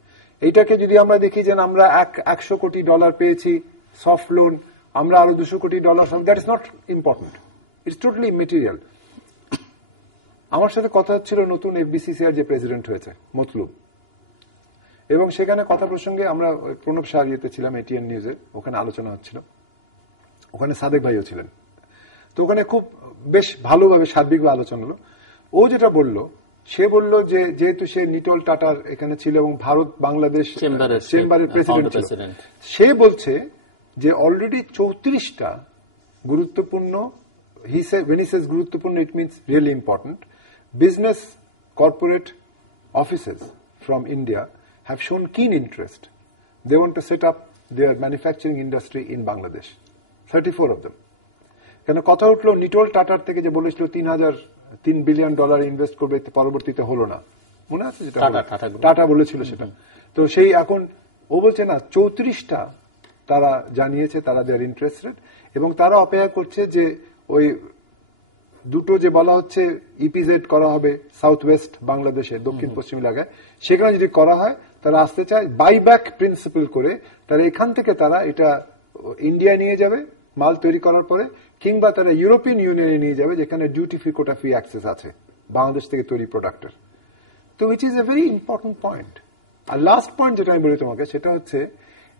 এইটাকে যদি আমরা দেখি যে আমরা $100 কোটি পেয়েছি সফট লোন, আমরা আরো $200 কোটি, that is not important, it's totally material. আমার সাথে কথা হচ্ছিল নতুন এফবিসিসিআর যে প্রেসিডেন্ট হয়েছে মতলুব, এবং সেখানে কথা প্রসঙ্গে আমরা প্রণব সাহারিয়াতে ছিলাম, এটিএন নিউজে, ওখানে আলোচনা হচ্ছিল, ওখানে সাদেক ভাইও ছিলেন। তো ওখানে খুব বেশ ভালোভাবে সার্বিকভাবে আলোচনা হলো। ও যেটা বললো, সে বলল যে যেহেতু সে নিটল টাটার এখানে ছিল এবং ভারত বাংলাদেশ চেম্বারের প্রেসিডেন্ট ছিল, সে বলছে যে অলরেডি 34টা গুরুত্বপূর্ণ, when he says গুরুত্বপূর্ণ, it means really important, business corporate offices from India have shown keen interest. They want to set up their manufacturing industry in Bangladesh. 34 of them. কেন কথা উঠলো নিটল টাটার থেকে যে বলেছিল $3 বিলিয়ন ইনভেস্ট করবে, পরবর্তীতে হলো না, মনে আছে যেটা টাটা বলেছিল সেটা। তো সেই এখন ও বলছে না, 34টা তারা জানিয়েছে তারা দেয়ার ইন্টারেস্টেড, এবং তারা অপেক্ষা করছে যে ওই দুটো যে বলা হচ্ছে ইপিজেড করা হবে সাউথ ওয়েস্ট বাংলাদেশে, দক্ষিণ পশ্চিম এলাকায়, সেখানে যদি করা হয় তারা আসতে চায় বাইব্যাক প্রিন্সিপাল করে, তারা এখান থেকে তারা এটা ইন্ডিয়ায় নিয়ে যাবে মাল তৈরি করার পরে, কিংবা তারা ইউরোপিয়ান ইউনিয়নে নিয়ে যাবে যেখানে duty free quota free access আছে বাংলাদেশ থেকে তৈরি প্রোডাক্টের। তো which is a very important point. আর লাস্ট পয়েন্ট যেটা আমি বলি তোমাকে, সেটা হচ্ছে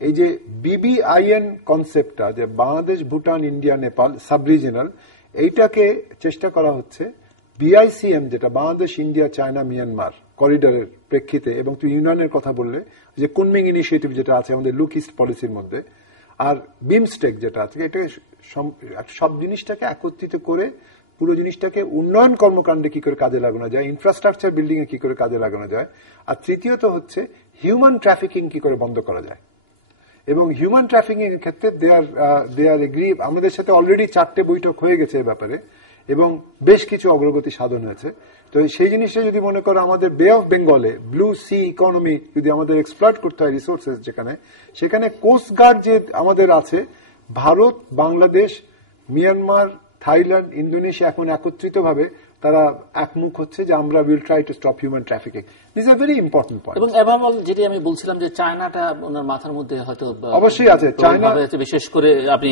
এই যে BBIN কনসেপ্টটা, যে Bangladesh, Bhutan, India, Nepal sub regional, এইটাকে চেষ্টা করা হচ্ছে BICM, যেটা বাংলাদেশ, ইন্ডিয়া, চায়না, মিয়ানমার করিডোরের প্রেক্ষিতে, এবং তুই ইউনিয়নের কথা বললে, যে কুনমিং ইনিশিয়েটিভ যেটা আছে আমাদের লুক ইস্ট পলিসির মধ্যে, আর বিমস্টেক যেটা আছে, এটা সব জিনিসটাকে একত্রিত করে পুরো জিনিসটাকে উন্নয়ন কর্মকাণ্ডে কি করে কাজে লাগানো যায়, ইনফ্রাস্ট্রাকচার বিল্ডিং এ কি করে কাজে লাগানো যায়, আর তৃতীয়ত হচ্ছে হিউম্যান ট্রাফিকিং কি করে বন্ধ করা যায়। এবং হিউম্যান ট্রাফিকিং এর ক্ষেত্রে দে আর এগ্রি। আমাদের সাথে অলরেডি 4টে বৈঠক হয়ে গেছে এ ব্যাপারে, এবং বেশ কিছু অগ্রগতি সাধন হয়েছে। তো সেই জিনিসটা যদি মনে করো আমাদের বে অফ বেঙ্গলে ব্লু সি ইকোনমি যদি আমাদের এক্সপ্লয়েট করতে হয় রিসোর্সেস, সেখানে কোস্টগার্ড যে আমাদের আছে, Bharat, Bangladesh, Myanmar, Thailand, Indonesia এখন একত্রিতভাবে তারা একমুখ হচ্ছে যে আমরা will try to stop human trafficking. This are very important point. এবং এভাবে যেটি আমি বলছিলাম যে চায়নাটা ওনার মাথার মধ্যে হয়তো অবশ্যই আছে। চায়না বিশেষ করে আপনি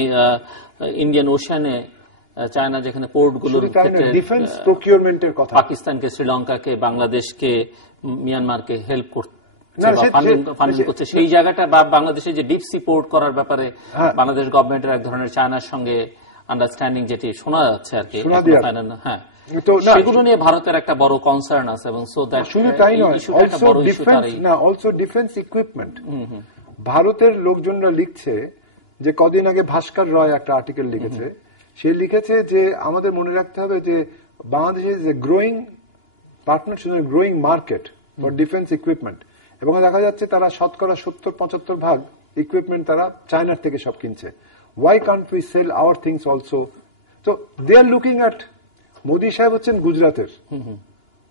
ইন্ডিয়ান ওশানে চায়না যেখানে পোর্টগুলোর ক্ষেত্রে ডিফেন্স প্রকিউরমেন্টের কথা, পাকিস্তানকে, শ্রীলঙ্কাকে, বাংলাদেশকে, মিয়ানমারকে হেল্প করতে ফান্ডিং করছে, সেই জায়গাটা বা বাংলাদেশে যে ডিপ সি পোর্ট করার ব্যাপারে বাংলাদেশ গভর্নমেন্টের এক ধরনের চায়নার সঙ্গে আন্ডারস্ট্যান্ডিং যেটি শোনা যাচ্ছে আর কি, হ্যাঁ, সেগুলো নিয়ে ভারতের একটা বড় কনসার্ন আছে। এবং সো দ্যাট শুধু তাই নয়, অলসো ডিফেন্স ইকুইপমেন্ট। ভারতের লোকজনরা লিখছে যে কদিন আগে ভাস্কর রয় একটা আর্টিকেল লিখেছে, সে লিখেছে যে আমাদের মনে রাখতে হবে যে Bangladesh is a growing partnership, growing market for defence equipment, এবং দেখা যাচ্ছে তারা শতকরা 70-75% ইকুইপমেন্ট তারা চায়নার থেকে সব কিনছে। Why can't we sell our things also? So they are looking at, Modi সাহেব হচ্ছেন গুজরাটের,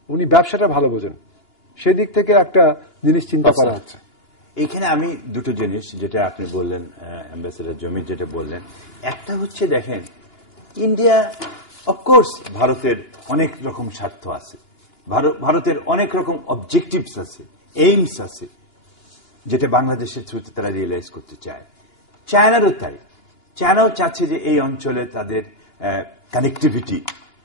উনি ব্যবসাটা ভালো বোঝেন, সেদিক থেকে একটা জিনিস চিন্তা করা হচ্ছে। এখানে আমি দুটো জিনিস যেটা আপনি বললেন, অ্যাম্বাসেডর জমির যেটা বললেন, একটা হচ্ছে দেখেন ইন্ডিয়া, অফকোর্স ভারতের অনেক রকম স্বার্থ আছে, ভারতের অনেক রকম অবজেক্টিভস আছে, এইমস আছে, যেটা বাংলাদেশের থ্রুতে তারা রিয়েলাইজ করতে চায়। চায়নারও তাই, চায়নাও চাচ্ছে যে এই অঞ্চলে তাদের connectivity,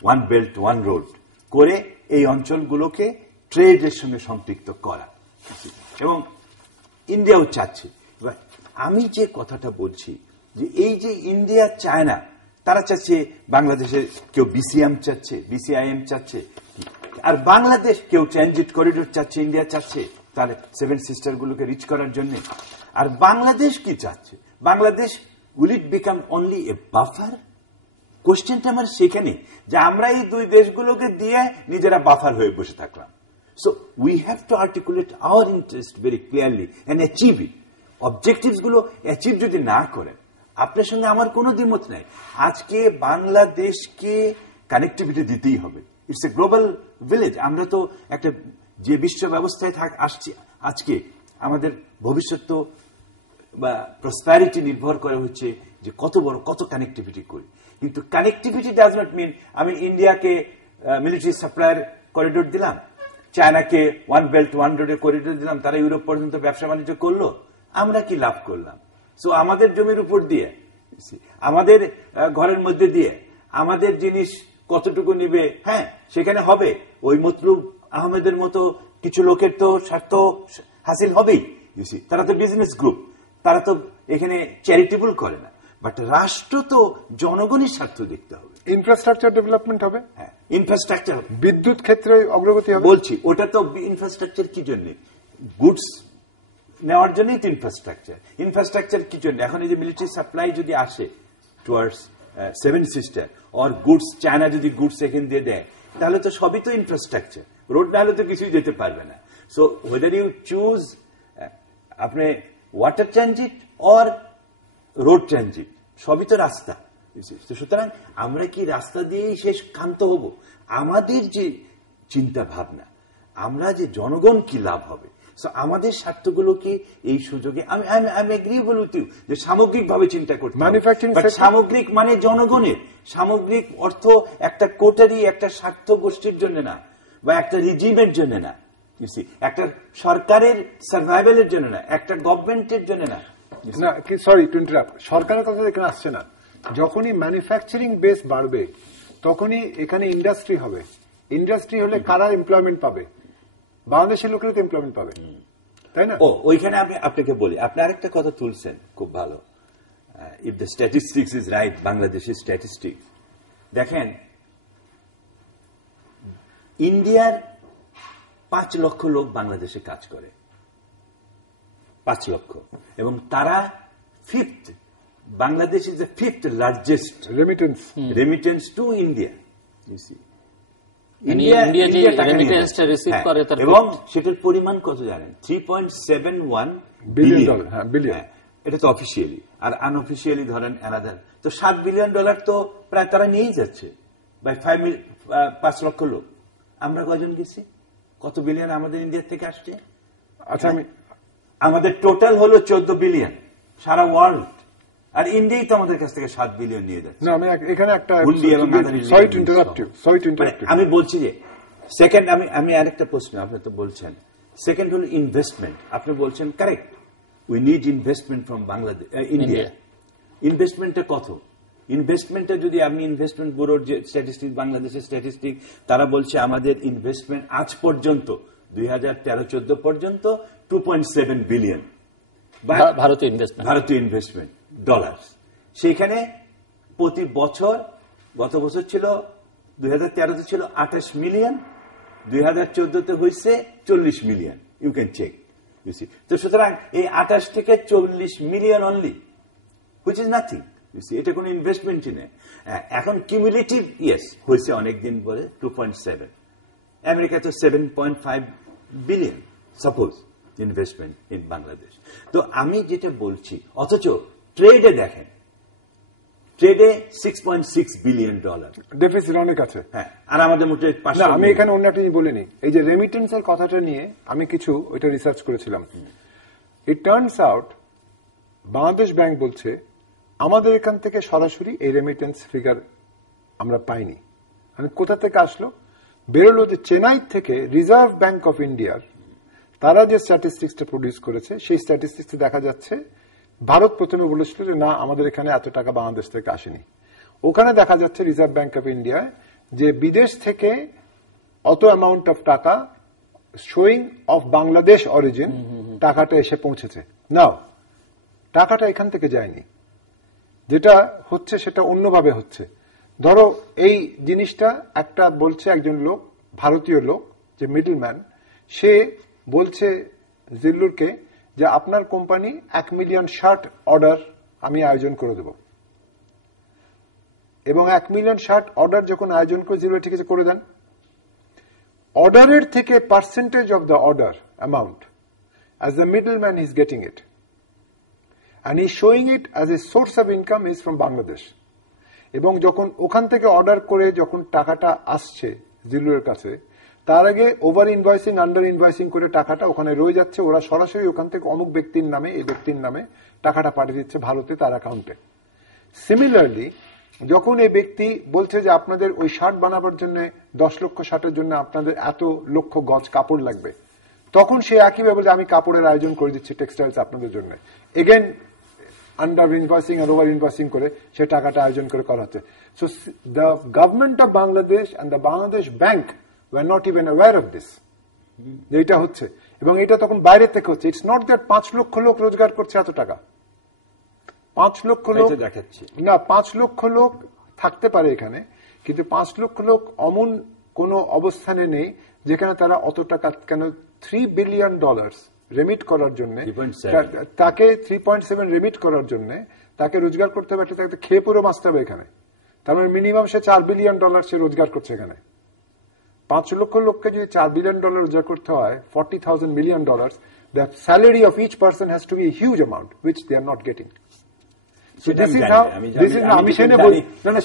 one belt one road করে এই অঞ্চলগুলোকে ট্রেডের সঙ্গে সম্পৃক্ত করা, এবং ইন্ডিয়াও চাচ্ছে। এবার আমি যে কথাটা বলছি যে এই যে ইন্ডিয়া চায়না, তারা চাচ্ছে বাংলাদেশের কেউ BCM চাচ্ছে, BCIM চাচ্ছে, আর বাংলাদেশ কেউ ট্রানজিট করিডোর চাচ্ছে, ইন্ডিয়া চাচ্ছে তার 7 সিস্টারগুলোকে রিচ করার জন্য। আর বাংলাদেশ কি চাচ্ছে? Bangladesh will it become only a buffer? কোশ্চেনটা আমার সেখানে যে আমরা এই দুই দেশগুলোকে দিয়ে নিজেরা বাফার হয়ে বসে থাকলাম। So we have to articulate our interest very clearly and achieve it. Objectives গুলো অ্যাচিভ যদি না করেন, আপনার সঙ্গে আমার কোনো দ্বিমত নাই। আজকে বাংলাদেশকে কানেক্টিভিটি দিতেই হবে। It's a global village. আমরা তো একটা যে বিশ্ব ব্যবস্থায় আসছি আজকে, আমাদের ভবিষ্যৎ তো বা প্রসপ্যারিটি নির্ভর করে হচ্ছে যে কত কানেক্টিভিটি করি। কিন্তু কানেক্টিভিটি ডাজ নট মিন আমি ইন্ডিয়াকে মিলিটারি সাপ্লাইয়ের করিডোর দিলাম, চায়নাকে ওয়ান বেল্ট ওয়ান রোডের করিডোর দিলাম, তারা ইউরোপ পর্যন্ত ব্যবসা বাণিজ্য করলো, আমরা কি লাভ করলাম? সো আমাদের জমির উপর দিয়ে, আমাদের ঘরের মধ্যে দিয়ে আমাদের জিনিস কতটুকু নিবে, হ্যাঁ সেখানে হবে ওই মতলুব আহমেদের মতো কিছু লোকের তো স্বার্থ হাসিল হবেই। ইউসি তারা তো বিজনেস গ্রুপ, তারা তো এখানে চ্যারিটেবল করে না, বাট রাষ্ট্র তো জনগণের স্বার্থ দেখতে হবে। ইনফ্রাস্ট্রাকচার ডেভেলপমেন্ট হবে, হ্যাঁ ইনফ্রাস্ট্রাকচার হবে, বিদ্যুৎ ক্ষেত্রে অগ্রগতি হবে। বলছি ওটা তো ইনফ্রাস্ট্রাকচার কি জন্য, গুডস নেওয়ার জন্যই তো ইনফ্রাস্ট্রাকচার। ইনফ্রাস্ট্রাকচার কি জন্য, এখন এই যে মিলিটারি সাপ্লাই যদি আসে towards seven sister or goods, China যদি গুডস এখান দিয়ে দেয়, তাহলে তো সবই তো ইনফ্রাস্ট্রাকচার। রোড না হলে তো কিছুই যেতে পারবে না। সো ওয়েদার ইউ চুজ আপনি water transit or road transit, সবই তো রাস্তা। সুতরাং আমরা কি রাস্তা দিয়েই শেষ ক্ষান্ত হব? আমাদের যে চিন্তা ভাবনা, আমরা যে জনগণ কি লাভ হবে, আমাদের স্বার্থগুলো কি এই সুযোগে, আমি এগ্রিবল উইথ ইউ যে সামগ্রিকভাবে চিন্তা করতে ম্যানুফ্যাকচারিং, সামগ্রিক মানে জনগণের সামগ্রিক অর্থ একটা কোটারি, একটা স্বার্থ গোষ্ঠীর জন্য না, বা একটা রিজিমের জন্য না, একটা সরকারের সার্ভাইভালের জন্য না, একটা গভর্নমেন্টের জন্য না। না সরি টু ইন্টারাপ্ট, সরকারের কথা এখানে আসছে না। যখনই ম্যানুফ্যাকচারিং বেস বাড়বে তখনই এখানে ইন্ডাস্ট্রি হবে। ইন্ডাস্ট্রি হলে কারা এমপ্লয়মেন্ট পাবে? বাংলাদেশের লোকেরা তো এমপ্লয়মেন্ট পাবে, তাই না? ওইখানে আমি আপনাকে বলি, আপনি আরেকটা কথা তুলছেন খুব ভালো, if the statistics is right, বাংলাদেশের স্ট্যাটিস্টিক্স দেখেন, ইন্ডিয়ার 5 লক্ষ লোক বাংলাদেশে কাজ করে, 5 লক্ষ, এবং তারা fifth, Bangladesh is the fifth largest remittance to India. এবং সেটার পরিমাণ কত জানেন? 3.71 বিলিয়ন। এটা তো অফিসিয়ালি, আর আনঅফিসিয়ালি ধরেন আলাদা, তো $7 বিলিয়ন তো প্রায় তারা নিয়েই যাচ্ছে, বাই 5 লক্ষ লোক। আমরা কয়জন গেছি? কত বিলিয়ন আমাদের ইন্ডিয়া থেকে আসছে? আচ্ছা, আমাদের টোটাল হলো 14 বিলিয়ন সারা ওয়ার্ল্ড, আর ইন্ডিয়াই তো আমাদের কাছ থেকে 7 বিলিয়ন নিয়ে যাচ্ছে। না, আমি এখানে একটা আমি বলছি যে সেকেন্ড, আমি আরেকটা প্রশ্ন, আপনি তো বলছেন সেকেন্ড হল ইনভেস্টমেন্ট। আপনি বলছেন correct, we need investment from Bangladesh, India. ইনভেস্টমেন্টটা কত? ইনভেস্টমেন্টটা যদি আপনি ইনভেস্টমেন্ট ব্যুরোর যে স্ট্যাটিস্টিক, বাংলাদেশের স্ট্যাটিস্টিক, তারা বলছে আমাদের ইনভেস্টমেন্ট আজ পর্যন্ত 2013-14 পর্যন্ত 2.7 বিলিয়ন ভারতীয় ইনভেস্টমেন্ট ডলার। সেখানে প্রতি বছর, গত বছর ছিল 2013-তে ছিল 28 মিলিয়ন, 2014-তে হয়েছে 40 million. You can check, you see. তো সুতরাং এই 28 থেকে 40 million only, which is nothing, you see. এটা কোনো ইনভেস্টমেন্টই নেই। এখন কিউমুলেটিভ ইয়েস হয়েছে অনেকদিন পরে 2.7, আমেরিকা তো 7.5 billion suppose investment in Bangladesh. তো আমি যেটা বলছি, অথচ ট্রেডে দেখেন, ট্রেডে $6.6 বিলিয়ন ডেফিসিট অনেক আছে। হ্যাঁ, আর আমাদের মোটে 500। আমি এখানে অন্য একটা জিনিস বলিনি, এই যে রেমিটেন্সের কথাটা নিয়ে আমি কিছু ওইটা রিসার্চ করেছিলাম। It turns out Bangladesh bank বলছে আমাদের এখান থেকে সরাসরি এই রেমিটেন্স ফিগার আমরা পাইনি। মানে কোথা থেকে আসলো? বেরোলো যে চেন্নাই থেকে রিজার্ভ ব্যাংক অফ ইন্ডিয়ার তারা যে স্ট্যাটিস্টিক্সটা প্রডিউস করেছে, সেই স্ট্যাটিস্টিক্সে দেখা যাচ্ছে ভারত প্রথমে বলেছিল যে না, আমাদের এখানে এত টাকা বাংলাদেশ থেকে আসেনি। ওখানে দেখা যাচ্ছে রিজার্ভ ব্যাংক অফ ইন্ডিয়া যে বিদেশ থেকে অত অ্যামাউন্ট অফ টাকা শোয়িং অফ বাংলাদেশ অরিজিন টাকাটা এসে পৌঁছেছে। নাও টাকাটা এখান থেকে যায়নি, যেটা হচ্ছে সেটা অন্যভাবে হচ্ছে। ধরো এই জিনিসটা একটা বলছে একজন লোক, ভারতীয় লোক যে মিডলম্যান, সে বলছে জিল্লুরকে যে আপনার কোম্পানি 1 মিলিয়ন শার্ট অর্ডার আমি আয়োজন করে দেব, এবং 1 মিলিয়ন শার্ট অর্ডার যখন আয়োজন করে জিল্লুর ঠিক আছে করে দেন। অর্ডারের থেকে percentage of the order amount as the middleman is getting it and he's showing it as a source of income is from Bangladesh. এবং যখন ওখান থেকে অর্ডার করে যখন টাকাটা আসছে জিল্লুরের কাছে, তার আগে ওভার ইনভয়েসিং, আন্ডার ইনভয়েসিং করে টাকাটা ওখানে রয়ে যাচ্ছে। ওরা সরাসরি ওখান থেকে অমুক ব্যক্তির নামে, এই ব্যক্তির নামে টাকাটা পাঠিয়ে দিচ্ছে ভারতে তার অ্যাকাউন্টে। সিমিলারলি যখন এই ব্যক্তি বলছে যে আপনাদের ওই শার্ট বানাবার জন্য 10 লক্ষ শার্টের জন্য আপনাদের এত লক্ষ গজ কাপড় লাগবে, তখন সে একইভাবে বলছে আমি কাপড়ের আয়োজন করে দিচ্ছি টেক্সটাইলস আপনাদের জন্য। এগেন আন্ডার ইনভয়েসিং আর ওভার ইনভয়েসিং করে সে টাকাটা আয়োজন করে করা হচ্ছে। So the government of Bangladesh and the Bangladesh bank were not even aware of this, যেটা হচ্ছে। এবং এটা তখন বাইরে থেকে হচ্ছে। ইটস নট দ্যাট 5 লক্ষ লোক রোজগার করছে এত টাকা। 5 লক্ষ লোক দেখাচ্ছি না, 5 লক্ষ লোক থাকতে পারে এখানে, কিন্তু 5 লক্ষ লোক অমন কোন অবস্থানে নেই যেখানে তারা অত টাকা, কেন $3 বিলিয়ন রেমিট করার জন্য, তাকে 3.7 রেমিট করার জন্য তাকে রোজগার করতে হবে, তাকে খেয়ে পুরো বাঁচতে হবে এখানে। তার মানে মিনিমাম সে $4 বিলিয়ন সে রোজগার করছে এখানে। 5 লক্ষ লোককে যদি $4 বিলিয়ন রোজগার করতে হয়, $40,000 million, the salary of each person has to be a huge amount, which they are not getting. So this is how, আমি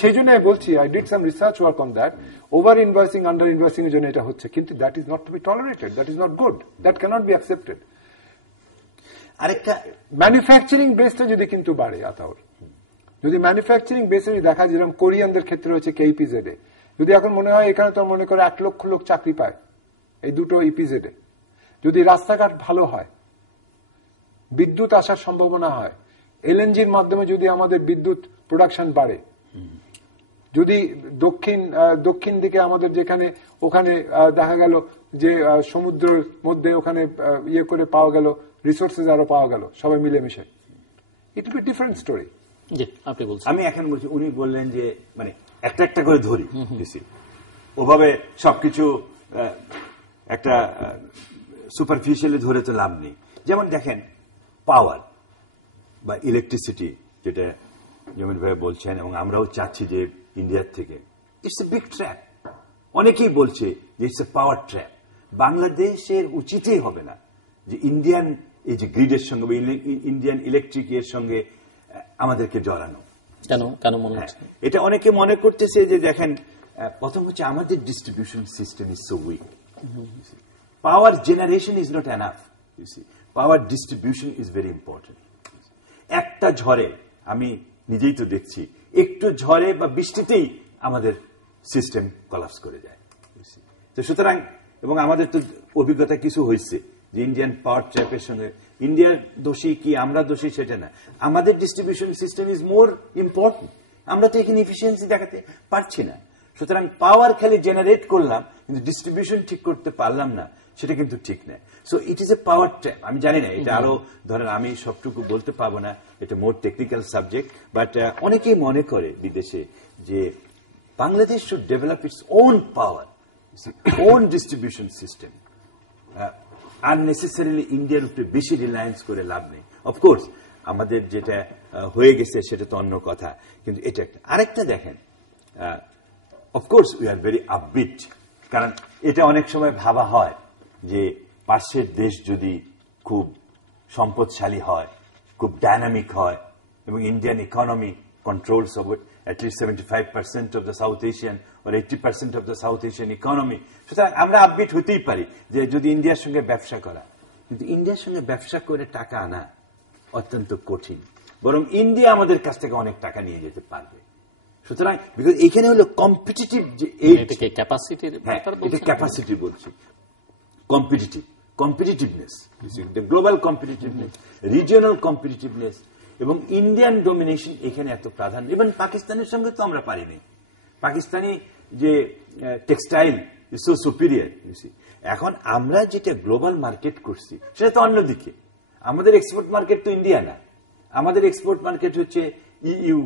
সেই জন্য বলছি, I did some research work on that. Over invoicing, under invoicing এর জন্য এটা হচ্ছে, কিন্তু that is not to be tolerated, that is not good, that cannot be accepted. আরেকটা ম্যানুফ্যাকচারিং বেসটা যদি কিন্তু বাড়ে, আতাউর, যদি ম্যানুফ্যাকচারিং বেসে দেখা, যেরকম কোরিয়ানদের ক্ষেত্রে হচ্ছে কেইপিজেড এ, যদি এখন মনে হয় এখানে তো মনে করে 1 লক্ষ লোক চাকরি পায় এই দুটো ইপিজেড এ, যদি রাস্তাঘাট ভালো হয়, বিদ্যুৎ আসার সম্ভাবনা হয়, এলএনজির মাধ্যমে যদি আমাদের বিদ্যুৎ প্রোডাকশন বাড়ে, যদি দক্ষিণ দিকে আমাদের যেখানে ওখানে দেখা গেল যে সমুদ্রের মধ্যে ওখানে ইয়ে করে পাওয়া গেল, রিসোর্সেস আরো পাওয়া গেল সবাই মিলেমিশে, it will be different story. আমি এখন বলছি, উনি বললেন যে মানে একটা একটা করে ধরি, ওভাবে সবকিছু একটা সুপারফিশিয়ালি ধরে তো লাভ নেই। যেমন দেখেন পাওয়ার বা ইলেকট্রিসিটি, যেটা যেমন ভাবে বলছেন এবং আমরাও চাচ্ছি যে ইন্ডিয়ার থেকে, ইটস এ বিগ ট্র্যাপ। অনেকেই বলছে যে ইটস এ পাওয়ার ট্র্যাপ। বাংলাদেশের উচিতই হবে না যে ইন্ডিয়ান এই যে গ্রিডের সঙ্গে বা ইন্ডিয়ান ইলেকট্রিক এর সঙ্গে আমাদেরকে জড়ানো। কেন মনে হচ্ছে এটা অনেকে মনে করতেছে যে দেখেন, প্রথম হচ্ছে আমাদের distribution system is so weak. Power generation is not enough, power distribution is very important. একটা ঝড়ে, আমি নিজেই তো দেখছি, একটু ঝড়ে বা বৃষ্টিতেই আমাদের সিস্টেম কলাপস করে যায়। তো সুতরাং, এবং আমাদের তো অভিজ্ঞতা কিছু হয়েছে যে ইন্ডিয়ান পাওয়ার ট্র্যাপের সঙ্গে ইন্ডিয়ার দোষী কি আমরা দোষী সেটা না, আমাদের distribution system is more important. আমরা তো এখানে এফিসিয়েন্সি দেখাতে পারছি না। সুতরাং পাওয়ার খালি জেনারেট করলাম কিন্তু ডিস্ট্রিবিউশন ঠিক করতে পারলাম না, সেটা কিন্তু ঠিক না। So it is a power trap. আমি জানি না, এটা আরো ধরেন আমি সবটুকু বলতে পারবো না, এটা মোর টেকনিক্যাল সাবজেক্ট, বাট অনেকেই মনে করে বিদেশে যে Bangladesh should develop its own power, own distribution system. Unnecessarily ইন্ডিয়ার উপরে বেশি রিলায়েন্স করে লাভ নেই। অফকোর্স আমাদের যেটা হয়ে গেছে সেটা তো অন্য কথা, কিন্তু এটা একটা। আরেকটা দেখেন, of course we are very upbeat, কারণ এটা অনেক সময় ভাবা হয় যে পাশের দেশ যদি খুব সম্পদশালী হয়, খুব ডাইনামিক হয়, এবং Indian economy controls over at least 75% of the South Asian or 80% of the South Asian economy, সুতরাং আমরা আপবিট হতেই পারি যে যদি ইন্ডিয়ার সঙ্গে ব্যবসা করা, কিন্তু ইন্ডিয়ার সঙ্গে ব্যবসা করে টাকা আনা অত্যন্ত কঠিন, বরং ইন্ডিয়া আমাদের কাছ থেকে অনেক টাকা নিয়ে যেতে পারবে। সুতরাং বিকজ এখানে হলো কম্পিটিটিভ যে ক্যাপাসিটি বলছি, competitiveness, global competitiveness, regional competitiveness, এবং ইন্ডিয়ান ডোমিনেশন এখানে এত প্রাধান্য। ইভেন পাকিস্তানের সঙ্গে তো আমরা পারিনি। পাকিস্তানি যে টেক্সটাইল ইজ সো সুপিরিয়র। এখন আমরা যেটা গ্লোবাল মার্কেট করছি সেটা তো অন্যদিকে। আমাদের এক্সপোর্ট মার্কেট তো ইন্ডিয়া না, আমাদের এক্সপোর্ট মার্কেট হচ্ছে ইউ,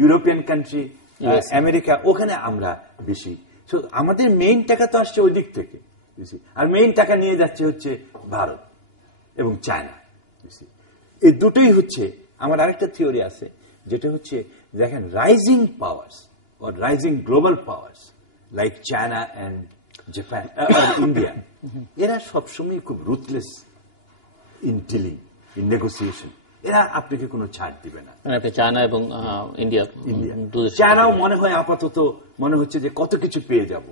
ইউরোপিয়ান কান্ট্রি, আমেরিকা, ওখানে আমরা বেশি। সো আমাদের মেইন টাকা তো আসছে ওই দিক থেকে, আর মেইন টাকা নিয়ে যাচ্ছে হচ্ছে ভারত এবং চায়না। এই দুটোই হচ্ছে। আমার আরেকটা থিওরি আছে যেটা হচ্ছে, দেখেন rising powers or rising global powers like China and Japan or India, এরা সবসময় খুব ruthless in dealing, in negotiation. এরা আপনাকে কোনো ছাড় দিবে না। চায়না এবং ইন্ডিয়া, চায়নাও মনে হয় আপাতত মনে হচ্ছে যে কত কিছু পেয়ে যাব,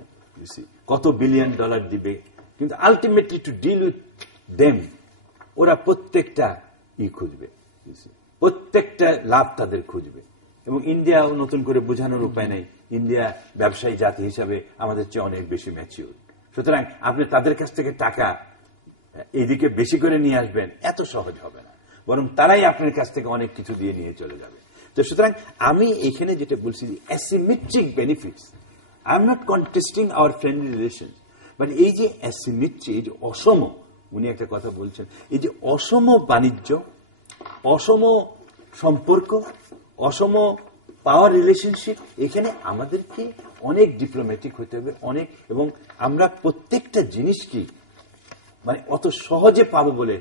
কত $1 বিলিয়ন দিবে, কিন্তু ultimately to deal with them ওরা প্রত্যেকটা খুঁজবে, প্রত্যেকটা লাভ তাদের খুঁজবে। এবং ইন্ডিয়াও নতুন করে বোঝানোর উপায় নেই, ইন্ডিয়া ব্যবসায়ী জাতি হিসাবে আমাদের চেয়ে অনেক বেশি ম্যাচিউর। সুতরাং আপনি তাদের কাছ থেকে টাকা এইদিকে বেশি করে নিয়ে আসবেন, এত সহজ হবে না, বরং তারাই আপনার কাছ থেকে অনেক কিছু দিয়ে নিয়ে চলে যাবে। তো সুতরাং আমি এখানে যেটা বলছি, asymmetric benefits, I am not contesting our friendly relation, but এই যে অ্যাসিমেট্রি, এই যে অসম উনি একটা কথা বলছেন, এই যে অসম বাণিজ্য, অসম সম্পর্ক, অসম পাওয়ার রিলেশনশিপ, এখানে আমাদেরকে অনেক ডিপ্লোম্যাটিক হতে হবে, অনেক, এবং আমরা প্রত্যেকটা জিনিস কি মানে অত সহজে পাবো বলে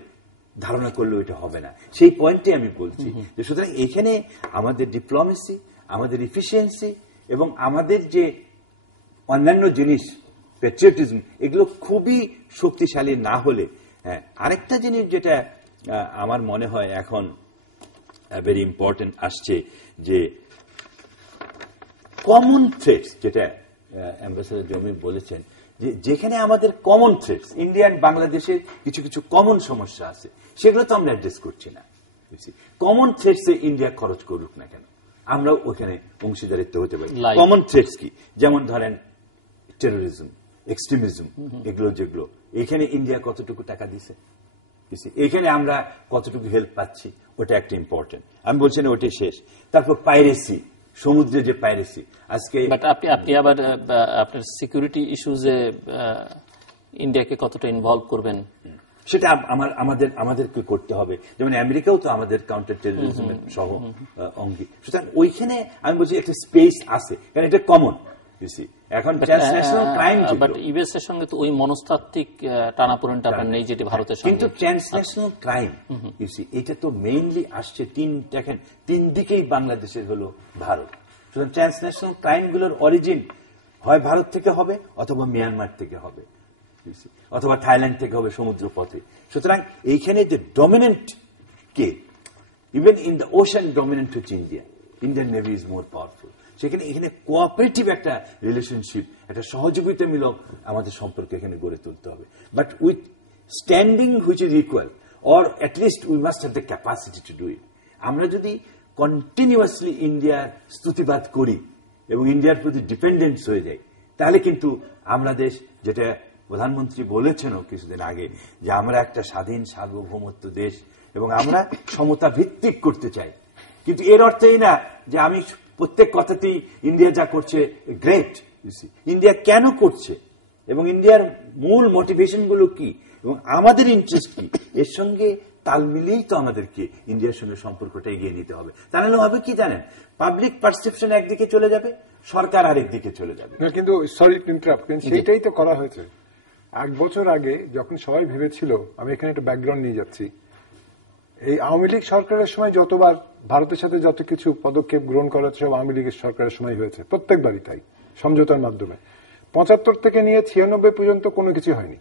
ধারণা করলে এটা হবে না। সেই পয়েন্টে আমি বলছি যে সুতরাং এখানে আমাদের ডিপ্লোমেসি, আমাদের ইফিসিয়েন্সি এবং আমাদের যে অন্যান্য জিনিস, প্যাট্রিয়টিজম, এগুলো খুবই শক্তিশালী না হলে, হ্যাঁ, আরেকটা জিনিস যেটা আমার মনে হয় এখন ভেরি ইম্পর্টেন্ট আসছে, যে কমন থ্রেটস, যেটা অ্যাম্বাসেডর জমির বলেছেন, যে যেখানে আমাদের কমন থ্রেটস, ইন্ডিয়া এন্ড বাংলাদেশের কিছু কিছু কমন সমস্যা আছে, সেগুলো তো আমরা অ্যাড্রেস করছি না। কমন থ্রেটসে ইন্ডিয়া খরচ করুক না কেন, আমরাও ওখানে অংশীদারিত্ব হতে পারি। কমন থ্রেটস কি? যেমন ধরেন টেরোরিজম, এক্সট্রিমিজম, এগুলো যেগুলো, এখানে ইন্ডিয়া কতটুকু টাকা দিছে, এখানে আমরা কতটুকু হেল্প পাচ্ছি, ওটা একটা ইম্পর্টেন্ট। আমি বলছি না ওটাই শেষ। তারপর পাইরেসি, সমুদ্রে যে পাইরেসি, আজকে আপনি আবার আপনার সিকিউরিটি ইস্যুজে ইন্ডিয়াকে কতটা ইনভলভ করবেন, সেটা আমাদেরকে করতে হবে। যেমন আমেরিকাও তো আমাদের কাউন্টার টেরোরিজমের সহ অঙ্গী, সুতরাং ওইখানে আমি বলছি একটা স্পেস আছে, কারণ এটা কমন। এখন ট্রান্সন্যাশনাল ক্রাইম, বাট ইউএস এর সঙ্গে তো ওই মনস্তাত্ত্বিক টানাপোড়েনটা আপনার নেই যেটি ভারতের সঙ্গে। কিন্তু ট্রান্সন্যাশনাল ক্রাইম এটা তো মেইনলি আসছে তিন দিকেই বাংলাদেশের হলো ভারত। সুতরাং ট্রান্সন্যাশনাল ক্রাইম গুলোর অরিজিন হয় ভারত থেকে হবে, অথবা মিয়ানমার থেকে হবে, অথবা থাইল্যান্ড থেকে হবে সমুদ্র পথে। সুতরাং এইখানে যে ডমিনেন্ট কে, even in the ocean dominant হচ্ছে India. Indian navy is more powerful. সেখানে এখানে কোঅপারেটিভ একটা রিলেশনশিপ, একটা সহযোগিতামূলক আমাদের সম্পর্ক এখানে গড়ে তুলতে হবে, but with standing which is equal, or at least we must have the capacity to do it. আমরা যদি কন্টিনিউয়াসলি ইন্ডিয়ার স্তুতিবাদ করি এবং ইন্ডিয়ার প্রতি ডিপেন্ডেন্স হয়ে যাই, তাহলে কিন্তু আমরা দেশ, যেটা প্রধানমন্ত্রী বলেছেনও কিছুদিন আগে, যে আমরা একটা স্বাধীন সার্বভৌমত্ব দেশ এবং আমরা সমতা ভিত্তিক করতে চাই। কিন্তু এর অর্থই না যে আমি প্রত্যেক কথাতেই ইন্ডিয়া যা করছে গ্রেট। ইন্ডিয়া কেন করছে এবং ইন্ডিয়ার মূল মোটিভেশন গুলো কি এবং আমাদের ইন্টারেস্ট কি, এর সঙ্গে তাল মিলিয়েই তো আমাদেরকে ইন্ডিয়ার সঙ্গে সম্পর্কটা এগিয়ে নিতে হবে। তাহলে হবে কি জানেন, পাবলিক পারসেপশন একদিকে চলে যাবে, সরকার আরেক দিকে চলে যাবে। কিন্তু সরি ইন্টারাপ্ট, সেটাই তো করা হয়েছে। 1 বছর আগে যখন সবাই ভেবেছিল, আমি এখানে একটা ব্যাকগ্রাউন্ড নিয়ে যাচ্ছি, এই আওয়ামী লীগ সরকারের সময় যতবার ভারতের সাথে যত কিছু পদক্ষেপ গ্রহণ করা হচ্ছে, সব আওয়ামী লীগের সরকারের সময় হয়েছে, প্রত্যেকবারই তাই, সমঝোতার মাধ্যমে। 75 থেকে নিয়ে 96 পর্যন্ত কোনো কিছু হয়নি।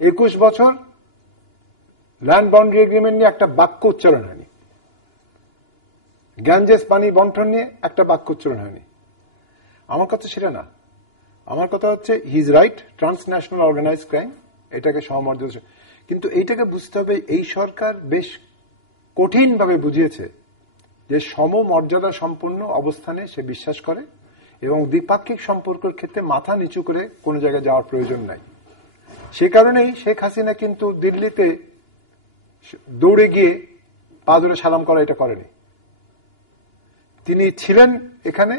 21 বছর ল্যান্ড বাউন্ডারি এগ্রিমেন্ট নিয়ে একটা বাক্য উচ্চারণ হয়নি। গ্যাঞ্জেস পানি বন্টন নিয়ে একটা বাক্য উচ্চারণ হয়নি। আমার কথা সেটা না, আমার কথা হচ্ছে his right, transnational organise crime, এটাকে সমমর্যাদা। কিন্তু এইটাকে বুঝতে হবে, এই সরকার বেশ কঠিনভাবে বুঝিয়েছে যে সমমর্যাদা সম্পন্ন অবস্থানে সে বিশ্বাস করে এবং দ্বিপাক্ষিক সম্পর্কের ক্ষেত্রে মাথা নিচু করে কোনো জায়গায় যাওয়ার প্রয়োজন নাই। সে কারণেই শেখ হাসিনা কিন্তু দিল্লিতে দৌড়ে গিয়ে পা ধরে সালাম করা এটা করেনি। তিনি ছিলেন এখানে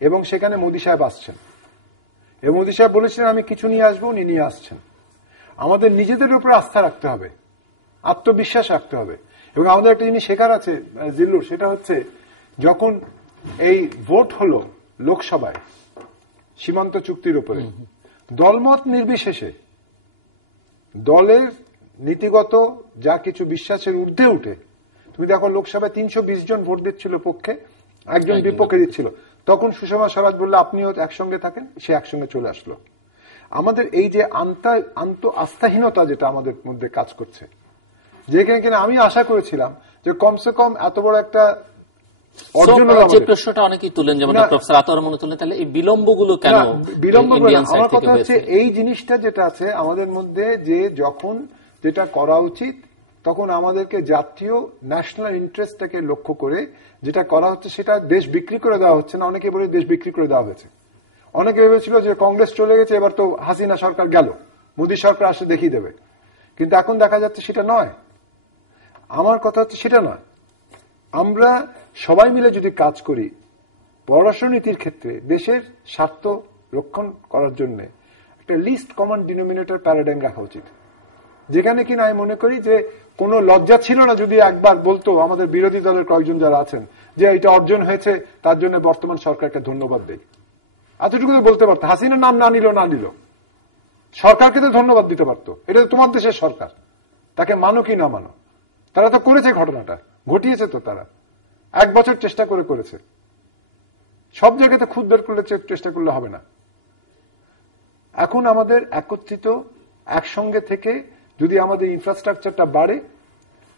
এবং সেখানে মোদী সাহেব আসছেন এবং মোদী সাহেব বলেছিলেন আমি কিছু নিয়ে আসবো, উনি নিয়ে আসছেন। আমাদের নিজেদের উপরে আস্থা রাখতে হবে, আত্মবিশ্বাস রাখতে হবে। এবং আমাদের একটা জিনিস শেখার আছে জিল্লুর, সেটা হচ্ছে যখন এই ভোট হলো লোকসভায় সীমান্ত চুক্তির উপরে, দলমত নির্বিশেষে দলের নীতিগত যা কিছু বিশ্বাসের ঊর্ধ্বে উঠে, তুমি দেখো লোকসভায় 320 জন ভোট দিচ্ছিল পক্ষে, একজন বিপক্ষে দিচ্ছিল। তখন সুষমা স্বরাজ বললে আপনিও একসঙ্গে থাকেন, সে একসঙ্গে চলে আসলো। আমাদের এই যে আন্ত আস্থাহীনতা যেটা আমাদের মধ্যে কাজ করছে, যেখানে কিনা আমি আশা করেছিলাম যে কমসে কম এত বড় একটা অর্জন হলো। যে প্রশ্নটা অনেকেই তুলেন, যেমন প্রফেসর আতর রহমান তুলেন, তাহলে এই বিলম্বগুলো কেন? বিলম্ব আমার কথা হচ্ছে এই জিনিসটা যেটা আছে আমাদের মধ্যে, যে যখন যেটা করা উচিত তখন আমাদেরকে জাতীয় ন্যাশনাল ইন্টারেস্টটাকে লক্ষ্য করে যেটা করা হচ্ছে, সেটা দেশ বিক্রি করে দেওয়া হচ্ছে না। অনেকে বলে দেশ বিক্রি করে দেওয়া হয়েছে। অনেকে ভেবেছিল যে কংগ্রেস চলে গেছে, এবার তো হাসিনা সরকার গেল, মোদী সরকার আসে দেখিয়ে দেবে। কিন্তু এখন দেখা যাচ্ছে সেটা নয়। আমার কথা হচ্ছে সেটা নয়। আমরা সবাই মিলে যদি কাজ করি পররাষ্ট্রনীতির ক্ষেত্রে দেশের স্বার্থ রক্ষণ করার জন্য, একটা লিস্ট কমন ডিনোমিনেটর প্যারাডাইম রাখা উচিত। যেখানে কিনা আমি মনে করি যে কোনো লজ্জা ছিল না যদি একবার বলতো আমাদের বিরোধী দলের কয়েকজন যারা আছেন যে এটা অর্জন হয়েছে, তার জন্য বর্তমান সরকারকে ধন্যবাদ দেই, এতটুকু তো বলতে পারতো। হাসিনার নাম না নিল, সরকারকে তো ধন্যবাদ দিতে পারতো, এটা তো তোমার দেশের সরকার, তাকে মানো কি না মানো, তারা তো করেছে, ঘটনাটা ঘটিয়েছে তো, তারা 1 বছর চেষ্টা করেছে। সব জায়গাতে খুদ বের করলে চেষ্টা করলে হবে না। এখন আমাদের একত্রিত একসঙ্গে থেকে যদি আমাদের ইনফ্রাস্ট্রাকচারটা বাড়ে,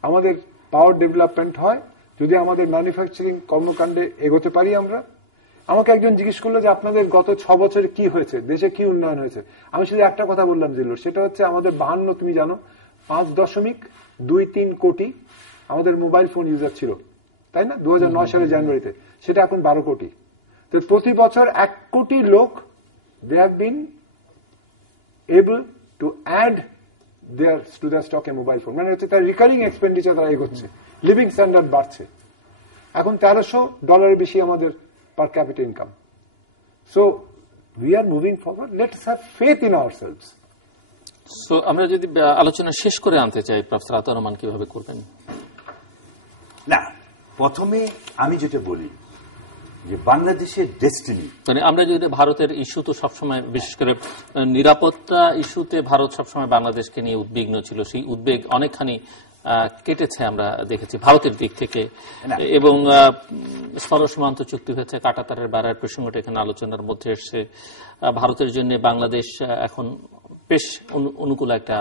আমাদের পাওয়ার ডেভেলপমেন্ট হয়, যদি আমাদের ম্যানুফ্যাকচারিং কর্মকাণ্ডে এগোতে পারি আমরা। আমাকে একজন জিজ্ঞেস করলো যে আপনাদের গত 6 বছরে কি হয়েছে, দেশে কি উন্নয়ন হয়েছে। আমি শুধু একটা কথা বললাম জিল্লুর, সেটা হচ্ছে আমাদের 52, তুমি জানো 5.23 কোটি আমাদের মোবাইল ফোন ইউজার ছিল, তাই না? 2009 সালের জানুয়ারিতে, সেটা এখন 12 কোটি। তো প্রতি বছর 1 কোটি লোক they have been able to add to their stock a mobile phone, মানে হচ্ছে তার রিকারিং এক্সপেন্ডিচার তারা এগোচ্ছে, লিভিং স্ট্যান্ডার্ড বাড়ছে। এখন $1300 বেশি আমাদের পার capital income. So we are moving forward, let's have faith in ourselves. So আমরা যদি আলোচনা শেষ করে আনতে চাই, প্রফেসর আতাউর রহমান কিভাবে করবেন? না, প্রথমে আমি যেটা বলি যে বাংলাদেশের ডেস্টিনি, মানে আমরা যদি ভারতের ইস্যু তো সবসময়, বিশেষ করে নিরাপত্তা ইস্যুতে ভারত সবসময় বাংলাদেশকে নিয়ে উদ্বিগ্ন ছিল, সেই উদ্বেগ অনেকখানি কেটেছে আমরা দেখেছি ভারতের দিক থেকে। এবং স্থল সীমান্ত চুক্তি হয়েছে, কাঁটাতারের বেড়ার প্রসঙ্গটা এখানে আলোচনার মধ্যে এসছে। ভারতের জন্য বাংলাদেশ এখন বেশ অনুকূল একটা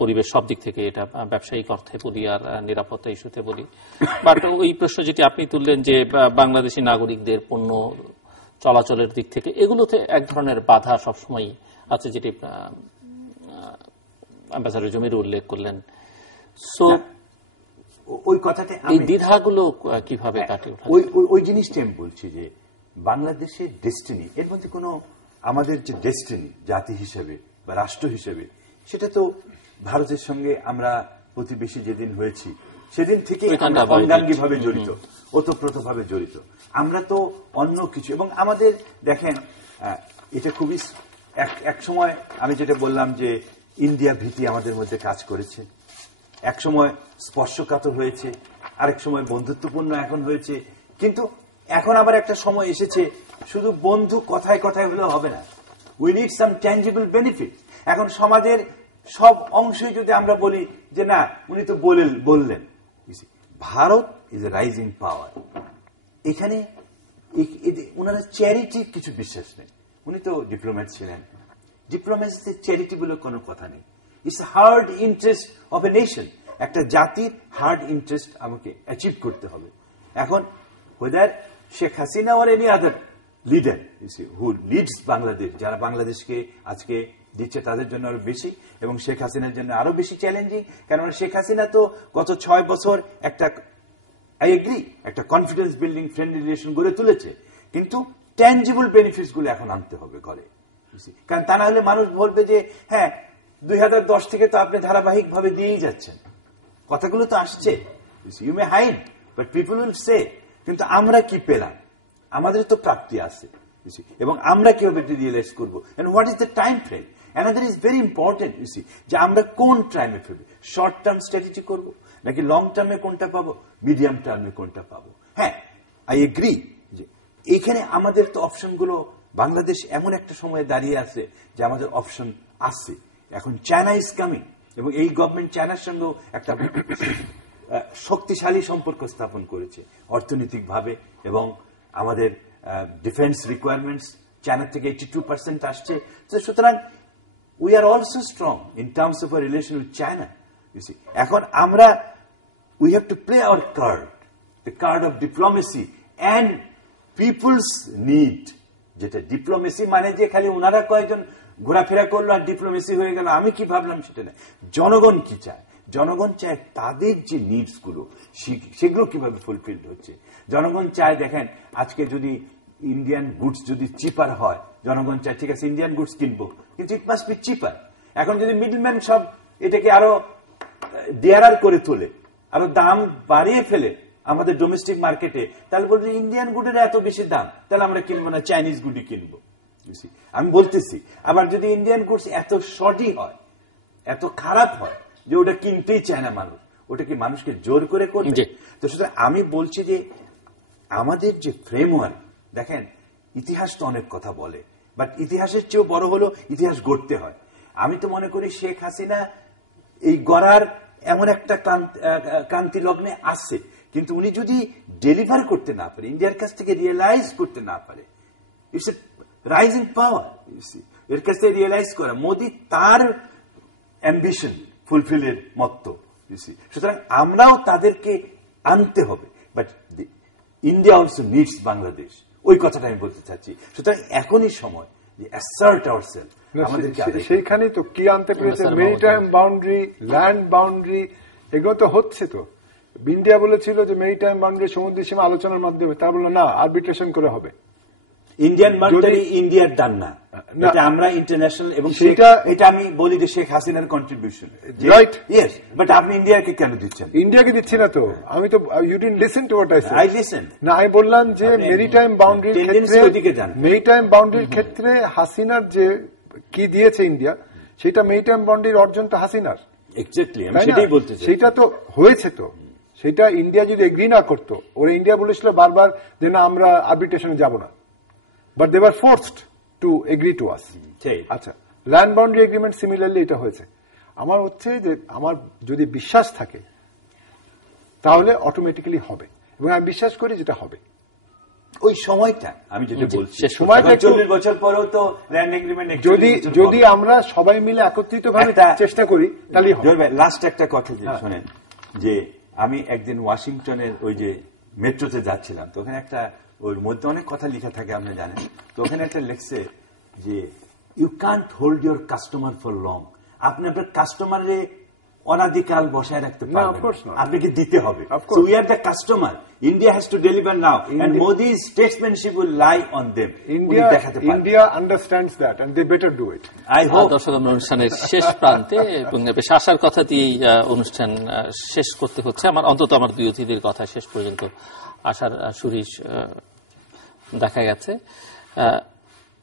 পরিবেশ সব দিক থেকে, এটা ব্যবসায়িক অর্থে বলি আর নিরাপত্তা ইস্যুতে বলি। বাট ওই প্রশ্ন যেটি আপনি তুললেন যে বাংলাদেশি নাগরিকদের পণ্য চলাচলের দিক থেকে, এগুলোতে এক ধরনের বাধা সবসময় আছে, যেটি অ্যাম্বাসাডর জমির উল্লেখ করলেন। সো ওই কথাটা, এই দ্বিধাগুলো কিভাবে কাটে ওঠা? ওই জিনিসটা আমি বলছি যে বাংলাদেশের ডেস্টিনি, এর মধ্যে কোনো আমাদের যে ডেস্টিনি জাতি হিসেবে বা রাষ্ট্র হিসেবে, সেটা তো ভারতের সঙ্গে আমরা প্রতিবেশী যেদিন হয়েছি সেদিন থেকে আমরা অঙ্গাঙ্গিভাবে জড়িত, ওতপ্রোতভাবে জড়িত। আমরা তো অন্য কিছু, এবং আমাদের দেখেন এটা খুবই এক সময় আমি যেটা বললাম যে ইন্ডিয়া ভীতি আমাদের মধ্যে কাজ করেছে, এক সময় স্পর্শকাতর হয়েছে, আরেক সময় বন্ধুত্বপূর্ণ এখন হয়েছে। কিন্তু এখন আবার একটা সময় এসেছে শুধু বন্ধু কথায় কথায় হলেও হবে না, we need some tangible benefit. এখন সমাজের সব অংশই যদি আমরা বলি যে না, উনি তো বললেন, ভারত ইজ এ রাইজিং পাওয়ার, এখানে ওনারা চ্যারিটির কিছু বিশ্বাস নেই। উনি তো ডিপ্লোম্যাট ছিলেন, ডিপ্লোম্যাসিতে চ্যারিটি বলে কোনো কথা নেই। It's hard interest of a nation, একটা জাতির হার্ড ইন্টারেস্ট আমাকে অ্যাচিভ করতে হবে। এখন weather Sheikh Hasina or any other leader who leads Bangladesh, যারা বাংলাদেশকে আজকে দিচ্ছে তাদের জন্য আরো বেশি, এবং শেখ হাসিনার জন্য আরো বেশি চ্যালেঞ্জিং। কেননা শেখ হাসিনা তো গত 6 বছর একটা, আই এগ্রি, একটা কনফিডেন্স বিল্ডিং ফ্রেন্ডলি রিলেশন গড়ে তুলেছে, কিন্তু ট্যাঞ্জিবল বেনিফিটস গুলো এখন আনতে হবে ঘরে। কারণ তা না হলে মানুষ বলবে যে হ্যাঁ 2010 থেকে তো আপনি ধারাবাহিক ভাবে দিয়েই যাচ্ছেন, কথাগুলো তো আসছে, you may hide but people will say, কিন্তু আমরা কি পেলাম? আমাদের তো প্রাপ্তি আছে, এবং আমরা কিভাবে রিয়েলাইজ করবো, and what is the time frame. Another is very important, যে আমরা কোন টাইমে ফেলবো, শর্ট টার্ম স্ট্র্যাটেজি করবো নাকি লং টার্মে কোনটা পাবো, মিডিয়াম টার্মে কোনটা পাবো। হ্যাঁ, আই এগ্রি যে এখানে আমাদের তো অপশনগুলো, বাংলাদেশ এমন একটা সময়ে দাঁড়িয়ে আছে যে আমাদের অপশন আছে। এখন চায়না ইজ কামিং, এবং এই গভর্নমেন্ট চায়নার সঙ্গেও একটা শক্তিশালী সম্পর্ক স্থাপন করেছে অর্থনৈতিকভাবে, এবং আমাদের ডিফেন্স রিকোয়ারমেন্টস চায়না থেকে 82% আসছে। সুতরাং we are also strong in terms of a relation with China. এখন আমরা we have to play our card, the card of diplomacy and people's need. যেটা ডিপ্লোমেসি মানে যে খালি ওনারা কয়েকজন ঘোরাফেরা করলো আর ডিপ্লোমেসি হয়ে গেল, আমি কি ভাবলাম সেটা না। জনগণ কি চায়? জনগণ চায় তাদের যে নিডস গুলো সেগুলো কিভাবে ফুলফিলড হচ্ছে। জনগণ চায়, দেখেন আজকে যদি ইন্ডিয়ান গুডস যদি চিপার হয়, জনগণ চায় ঠিক আছে ইন্ডিয়ান গুডস কিনবো, কিন্তু ইট মাস্ট বি চিপার। এখন যদি মিডলম্যান সব এটাকে আরো ডিয়ারার করে তোলে, আরো দাম বাড়িয়ে ফেলে আমাদের ডোমেস্টিক মার্কেটে, তাহলে বলবে ইন্ডিয়ান গুডের এত বেশি দাম, তাহলে আমরা কিনবো না, চাইনিজ গুডই কিনবো। আমি বলতেছি, আবার যদি ইন্ডিয়ান গুডস এত শর্টই হয়, এত খারাপ হয় যে ওটা কিনতেই চায় না মানুষ, ওটা কি মানুষকে জোর করে করবে? তো সুতরাং আমি বলছি যে আমাদের যে ফ্রেমওয়ার্ক, দেখেন ইতিহাস তো অনেক কথা বলে, বাট ইতিহাসের চেয়েও বড় হলো ইতিহাস গড়তে হয়। আমি তো মনে করি শেখ হাসিনা এই গড়ার এমন একটা ক্রান্তি লগ্নে আসছে, কিন্তু উনি যদি ডেলিভার করতে না পারে, ইন্ডিয়ার কাছ থেকে রিয়েলাইজ করতে না পারে, ইটস এ রাইজিং পাওয়ার, এর কাছ থেকে রিয়েলাইজ করা মোদি তার অ্যাম্বিশন ফুলফিলের মত্ত। সুতরাং আমরাও তাদেরকে আনতে হবে, but India also needs Bangladesh, ওই কথাটা আমি বলতে চাচ্ছি। সুতরাং এখনই সময় যে অ্যাসার্ট আওয়ারসেলফ, সেইখানেই তো কি আনতে পেরেছে, মেরিটাইম বাউন্ডারি, ল্যান্ড বাউন্ডারি, এগুলো তো হচ্ছে। তো ইন্ডিয়া বলেছিল যে মেরিটাইম বাউন্ডারি সমুদ্র সীমা আলোচনার মাধ্যমে, তার বললো না, আরবিট্রেশন করে হবে। ইন্ডিয়ান বাউন্ডারি ইন্ডিয়ার ডান না, এটা আমরা ইন্টারন্যাশনাল, এবং এটা আমি বলি যে শেখ হাসিনার কন্ট্রিবিউশন, রাইট? ইয়েস, বাট আপনি ইন্ডিয়াকে কেন দিচ্ছেন? ইন্ডিয়াকে দিচ্ছি না তো আমি, তো you didn't listen to what I said. I listen না, আমি বললাম যে মেরিটাইম বাউন্ডারির ক্ষেত্রে হাসিনার যে কি দিয়েছে ইন্ডিয়া, সেটা মেরিটাইম বাউন্ডারির অর্জন তো হাসিনার। এক্স্যাক্টলি, আমি সেটাই বলতে চাই। সেটা তো হয়েছে, তো সেটা ইন্ডিয়া যদি এগ্রি না করতো, ওরা ইন্ডিয়া বলেছিল বারবার যে না আমরা আরবিট্রেশনে যাব না, but they were forced to agree to us. আচ্ছা, ল্যান্ড বাউন্ডারি এগ্রিমেন্ট সিমিলারলি এটা হয়েছে। আমার হচ্ছে যে আমার যদি বিশ্বাস থাকে তাহলে অটোমেটিক্যালি হবে, এবং আমি বিশ্বাস করি যেটা হবে। ওই সময়টা আমি যেটা বলছি, সময়টা 40 বছর পরেও তো ল্যান্ড এগ্রিমেন্ট, যদি আমরা সবাই মিলে একত্রিতভাবে চেষ্টা করি তাহলে হবে। লাস্ট একটা কথা যে শোনেন, যে আমি একদিন ওয়াশিংটনের ওই যে মেট্রোতে যাচ্ছিলাম, তো ওখানে একটা, ওর মধ্যে অনেক কথা লেখা থাকে আপনি জানেন, তো ওখানে একটা লেখছে যে you can't hold your customer for long. আপনি আপনার কাস্টমারে অনাদিকাল বসায় রাখতে পারবেন, আপনাকে দিতে হবে। So we are the customer. India has to deliver now, and Modi's statesmanship will lie on them. India understands that, and they better do it. I hope. দর্শক, আমরা অনুষ্ঠানের শেষ প্রান্তে, এবং বেশ আশার কথা দিয়ে অনুষ্ঠান শেষ করতে হচ্ছে। আমার অন্তত আমার দুই অতিথির কথা শেষ পর্যন্ত আশার সুরিশ দেখা গেছে।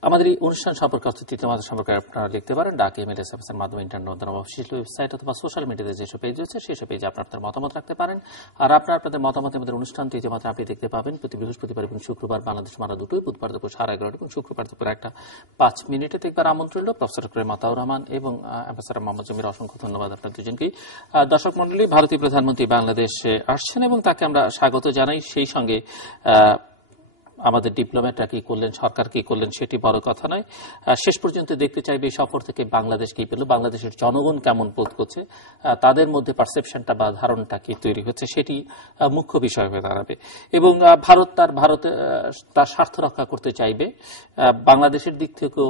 আমাদের এই অনুষ্ঠান সম্পর্কে তৃতীয় সম্পর্কে আপনারা লিখতে পারেন ডাক, ইমেল, এসএমএস এর মাধ্যমে, ইন্টারনেট অফিসিয়াল ওয়েবসাইট অথবা সোশ্যাল মিডিয়াতে যেসব পেজ রয়েছে সেসব পেজে আপনাদের মতামত রাখতে পারেন। আর আপনাদের মতামতের মধ্যে অনুষ্ঠান তৃতীয় মাত্রা আপনি দেখতে পাবেন প্রতি বৃহস্পতিবার এবং শুক্রবার বাংলাদেশ মারা দুটোই, বুধবার দুপুর 11:30 এবং শুক্রবার দুপুর 1:05 দেখবার আমন্ত্রণ রইল। প্রফেসর ডক্টর মাতাউর রহমান এবং অ্যাম্বাসাডর মোহাম্মদ জমির, অসংখ্য ধন্যবাদ আপনার দুজনকেই। দর্শক মন্ডলী, ভারতীয় প্রধানমন্ত্রী বাংলাদেশে আসছেন এবং তাকে আমরা স্বাগত জানাই। সেই সঙ্গে আমাদের ডিপ্লোম্যাটরা কি করলেন, সরকার কি করলেন, সেটি বড় কথা নয়। শেষ পর্যন্ত দেখতে চাইবে এই সফর থেকে বাংলাদেশ কি পেল, বাংলাদেশের জনগণ কেমন বোধ করছে, তাদের মধ্যে পারসেপশনটা বা ধারণাটা কি তৈরি হচ্ছে, সেটি মুখ্য বিষয় হয়ে দাঁড়াবে। এবং ভারত তার স্বার্থ রক্ষা করতে চাইবে, বাংলাদেশের দিক থেকেও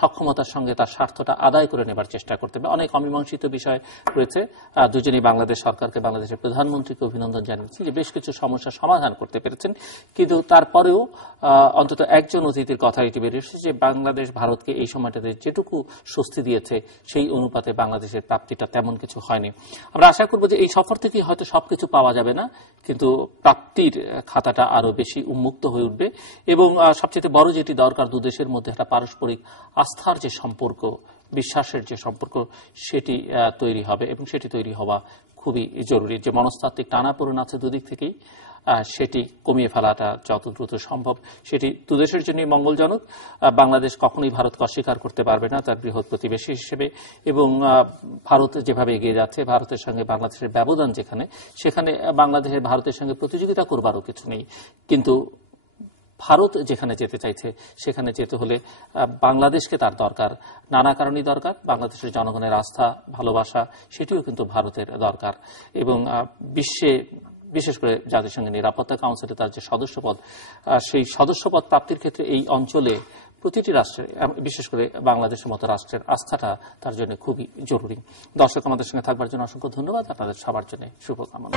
সক্ষমতার সঙ্গে তার স্বার্থটা আদায় করে নেবার চেষ্টা করতে হবে। অনেক অমীমাংসিত বিষয় রয়েছে। দুজনেই বাংলাদেশ সরকারকে, বাংলাদেশের প্রধানমন্ত্রীকে অভিনন্দন জানিয়েছেন যে বেশ কিছু সমস্যার সমাধান করতে পেরেছেন, কিন্তু তারপরেও অন্তত একজন অতিথির কথা এটি বেরিয়ে এসেছে যে বাংলাদেশ ভারতকে এই সময়টাতে যেটুকু স্বস্তি দিয়েছে সেই অনুপাতে বাংলাদেশের প্রাপ্তিটা তেমন কিছু হয়নি। আমরা আশা করব যে এই সফর থেকে হয়তো সবকিছু পাওয়া যাবে না, কিন্তু প্রাপ্তির খাতাটা আরো বেশি উন্মুক্ত হয়ে উঠবে। এবং সবচেয়ে বড় যেটি দরকার, দুদেশের মধ্যে একটা পারস্পরিক আস্থার যে সম্পর্ক, বিশ্বাসের যে সম্পর্ক, সেটি তৈরি হবে, এবং সেটি তৈরি হওয়া খুবই জরুরি। যে মনস্তাত্ত্বিক টানাপোড়েন আছে দুদিক থেকেই, সেটি কমিয়ে ফেলাটা যত দ্রুত সম্ভব সেটি দুদেশের জন্যই মঙ্গলজনক। বাংলাদেশ কখনোই ভারতকে অস্বীকার করতে পারবে না তার বৃহৎ প্রতিবেশী হিসেবে, এবং ভারত যেভাবে এগিয়ে যাচ্ছে, ভারতের সঙ্গে বাংলাদেশের ব্যবধান যেখানে, সেখানে বাংলাদেশের ভারতের সঙ্গে প্রতিযোগিতা করবারও কিছু নেই। কিন্তু ভারত যেখানে যেতে চাইছে সেখানে যেতে হলে বাংলাদেশকে তার দরকার, নানা কারণেই দরকার। বাংলাদেশের জনগণের আস্থা, ভালোবাসা, সেটিও কিন্তু ভারতের দরকার। এবং বিশ্বে, বিশেষ করে জাতিসংঘের নিরাপত্তা কাউন্সিলে তার যে সদস্যপদ, সেই সদস্যপদ প্রাপ্তির ক্ষেত্রে এই অঞ্চলে প্রতিটি রাষ্ট্রের, বিশেষ করে বাংলাদেশের মতো রাষ্ট্রের আস্থাটা তার জন্য খুবই জরুরি। দর্শক, আমাদের সঙ্গে থাকবার জন্য অসংখ্য ধন্যবাদ। আপনাদের সবার জন্য শুভকামনা।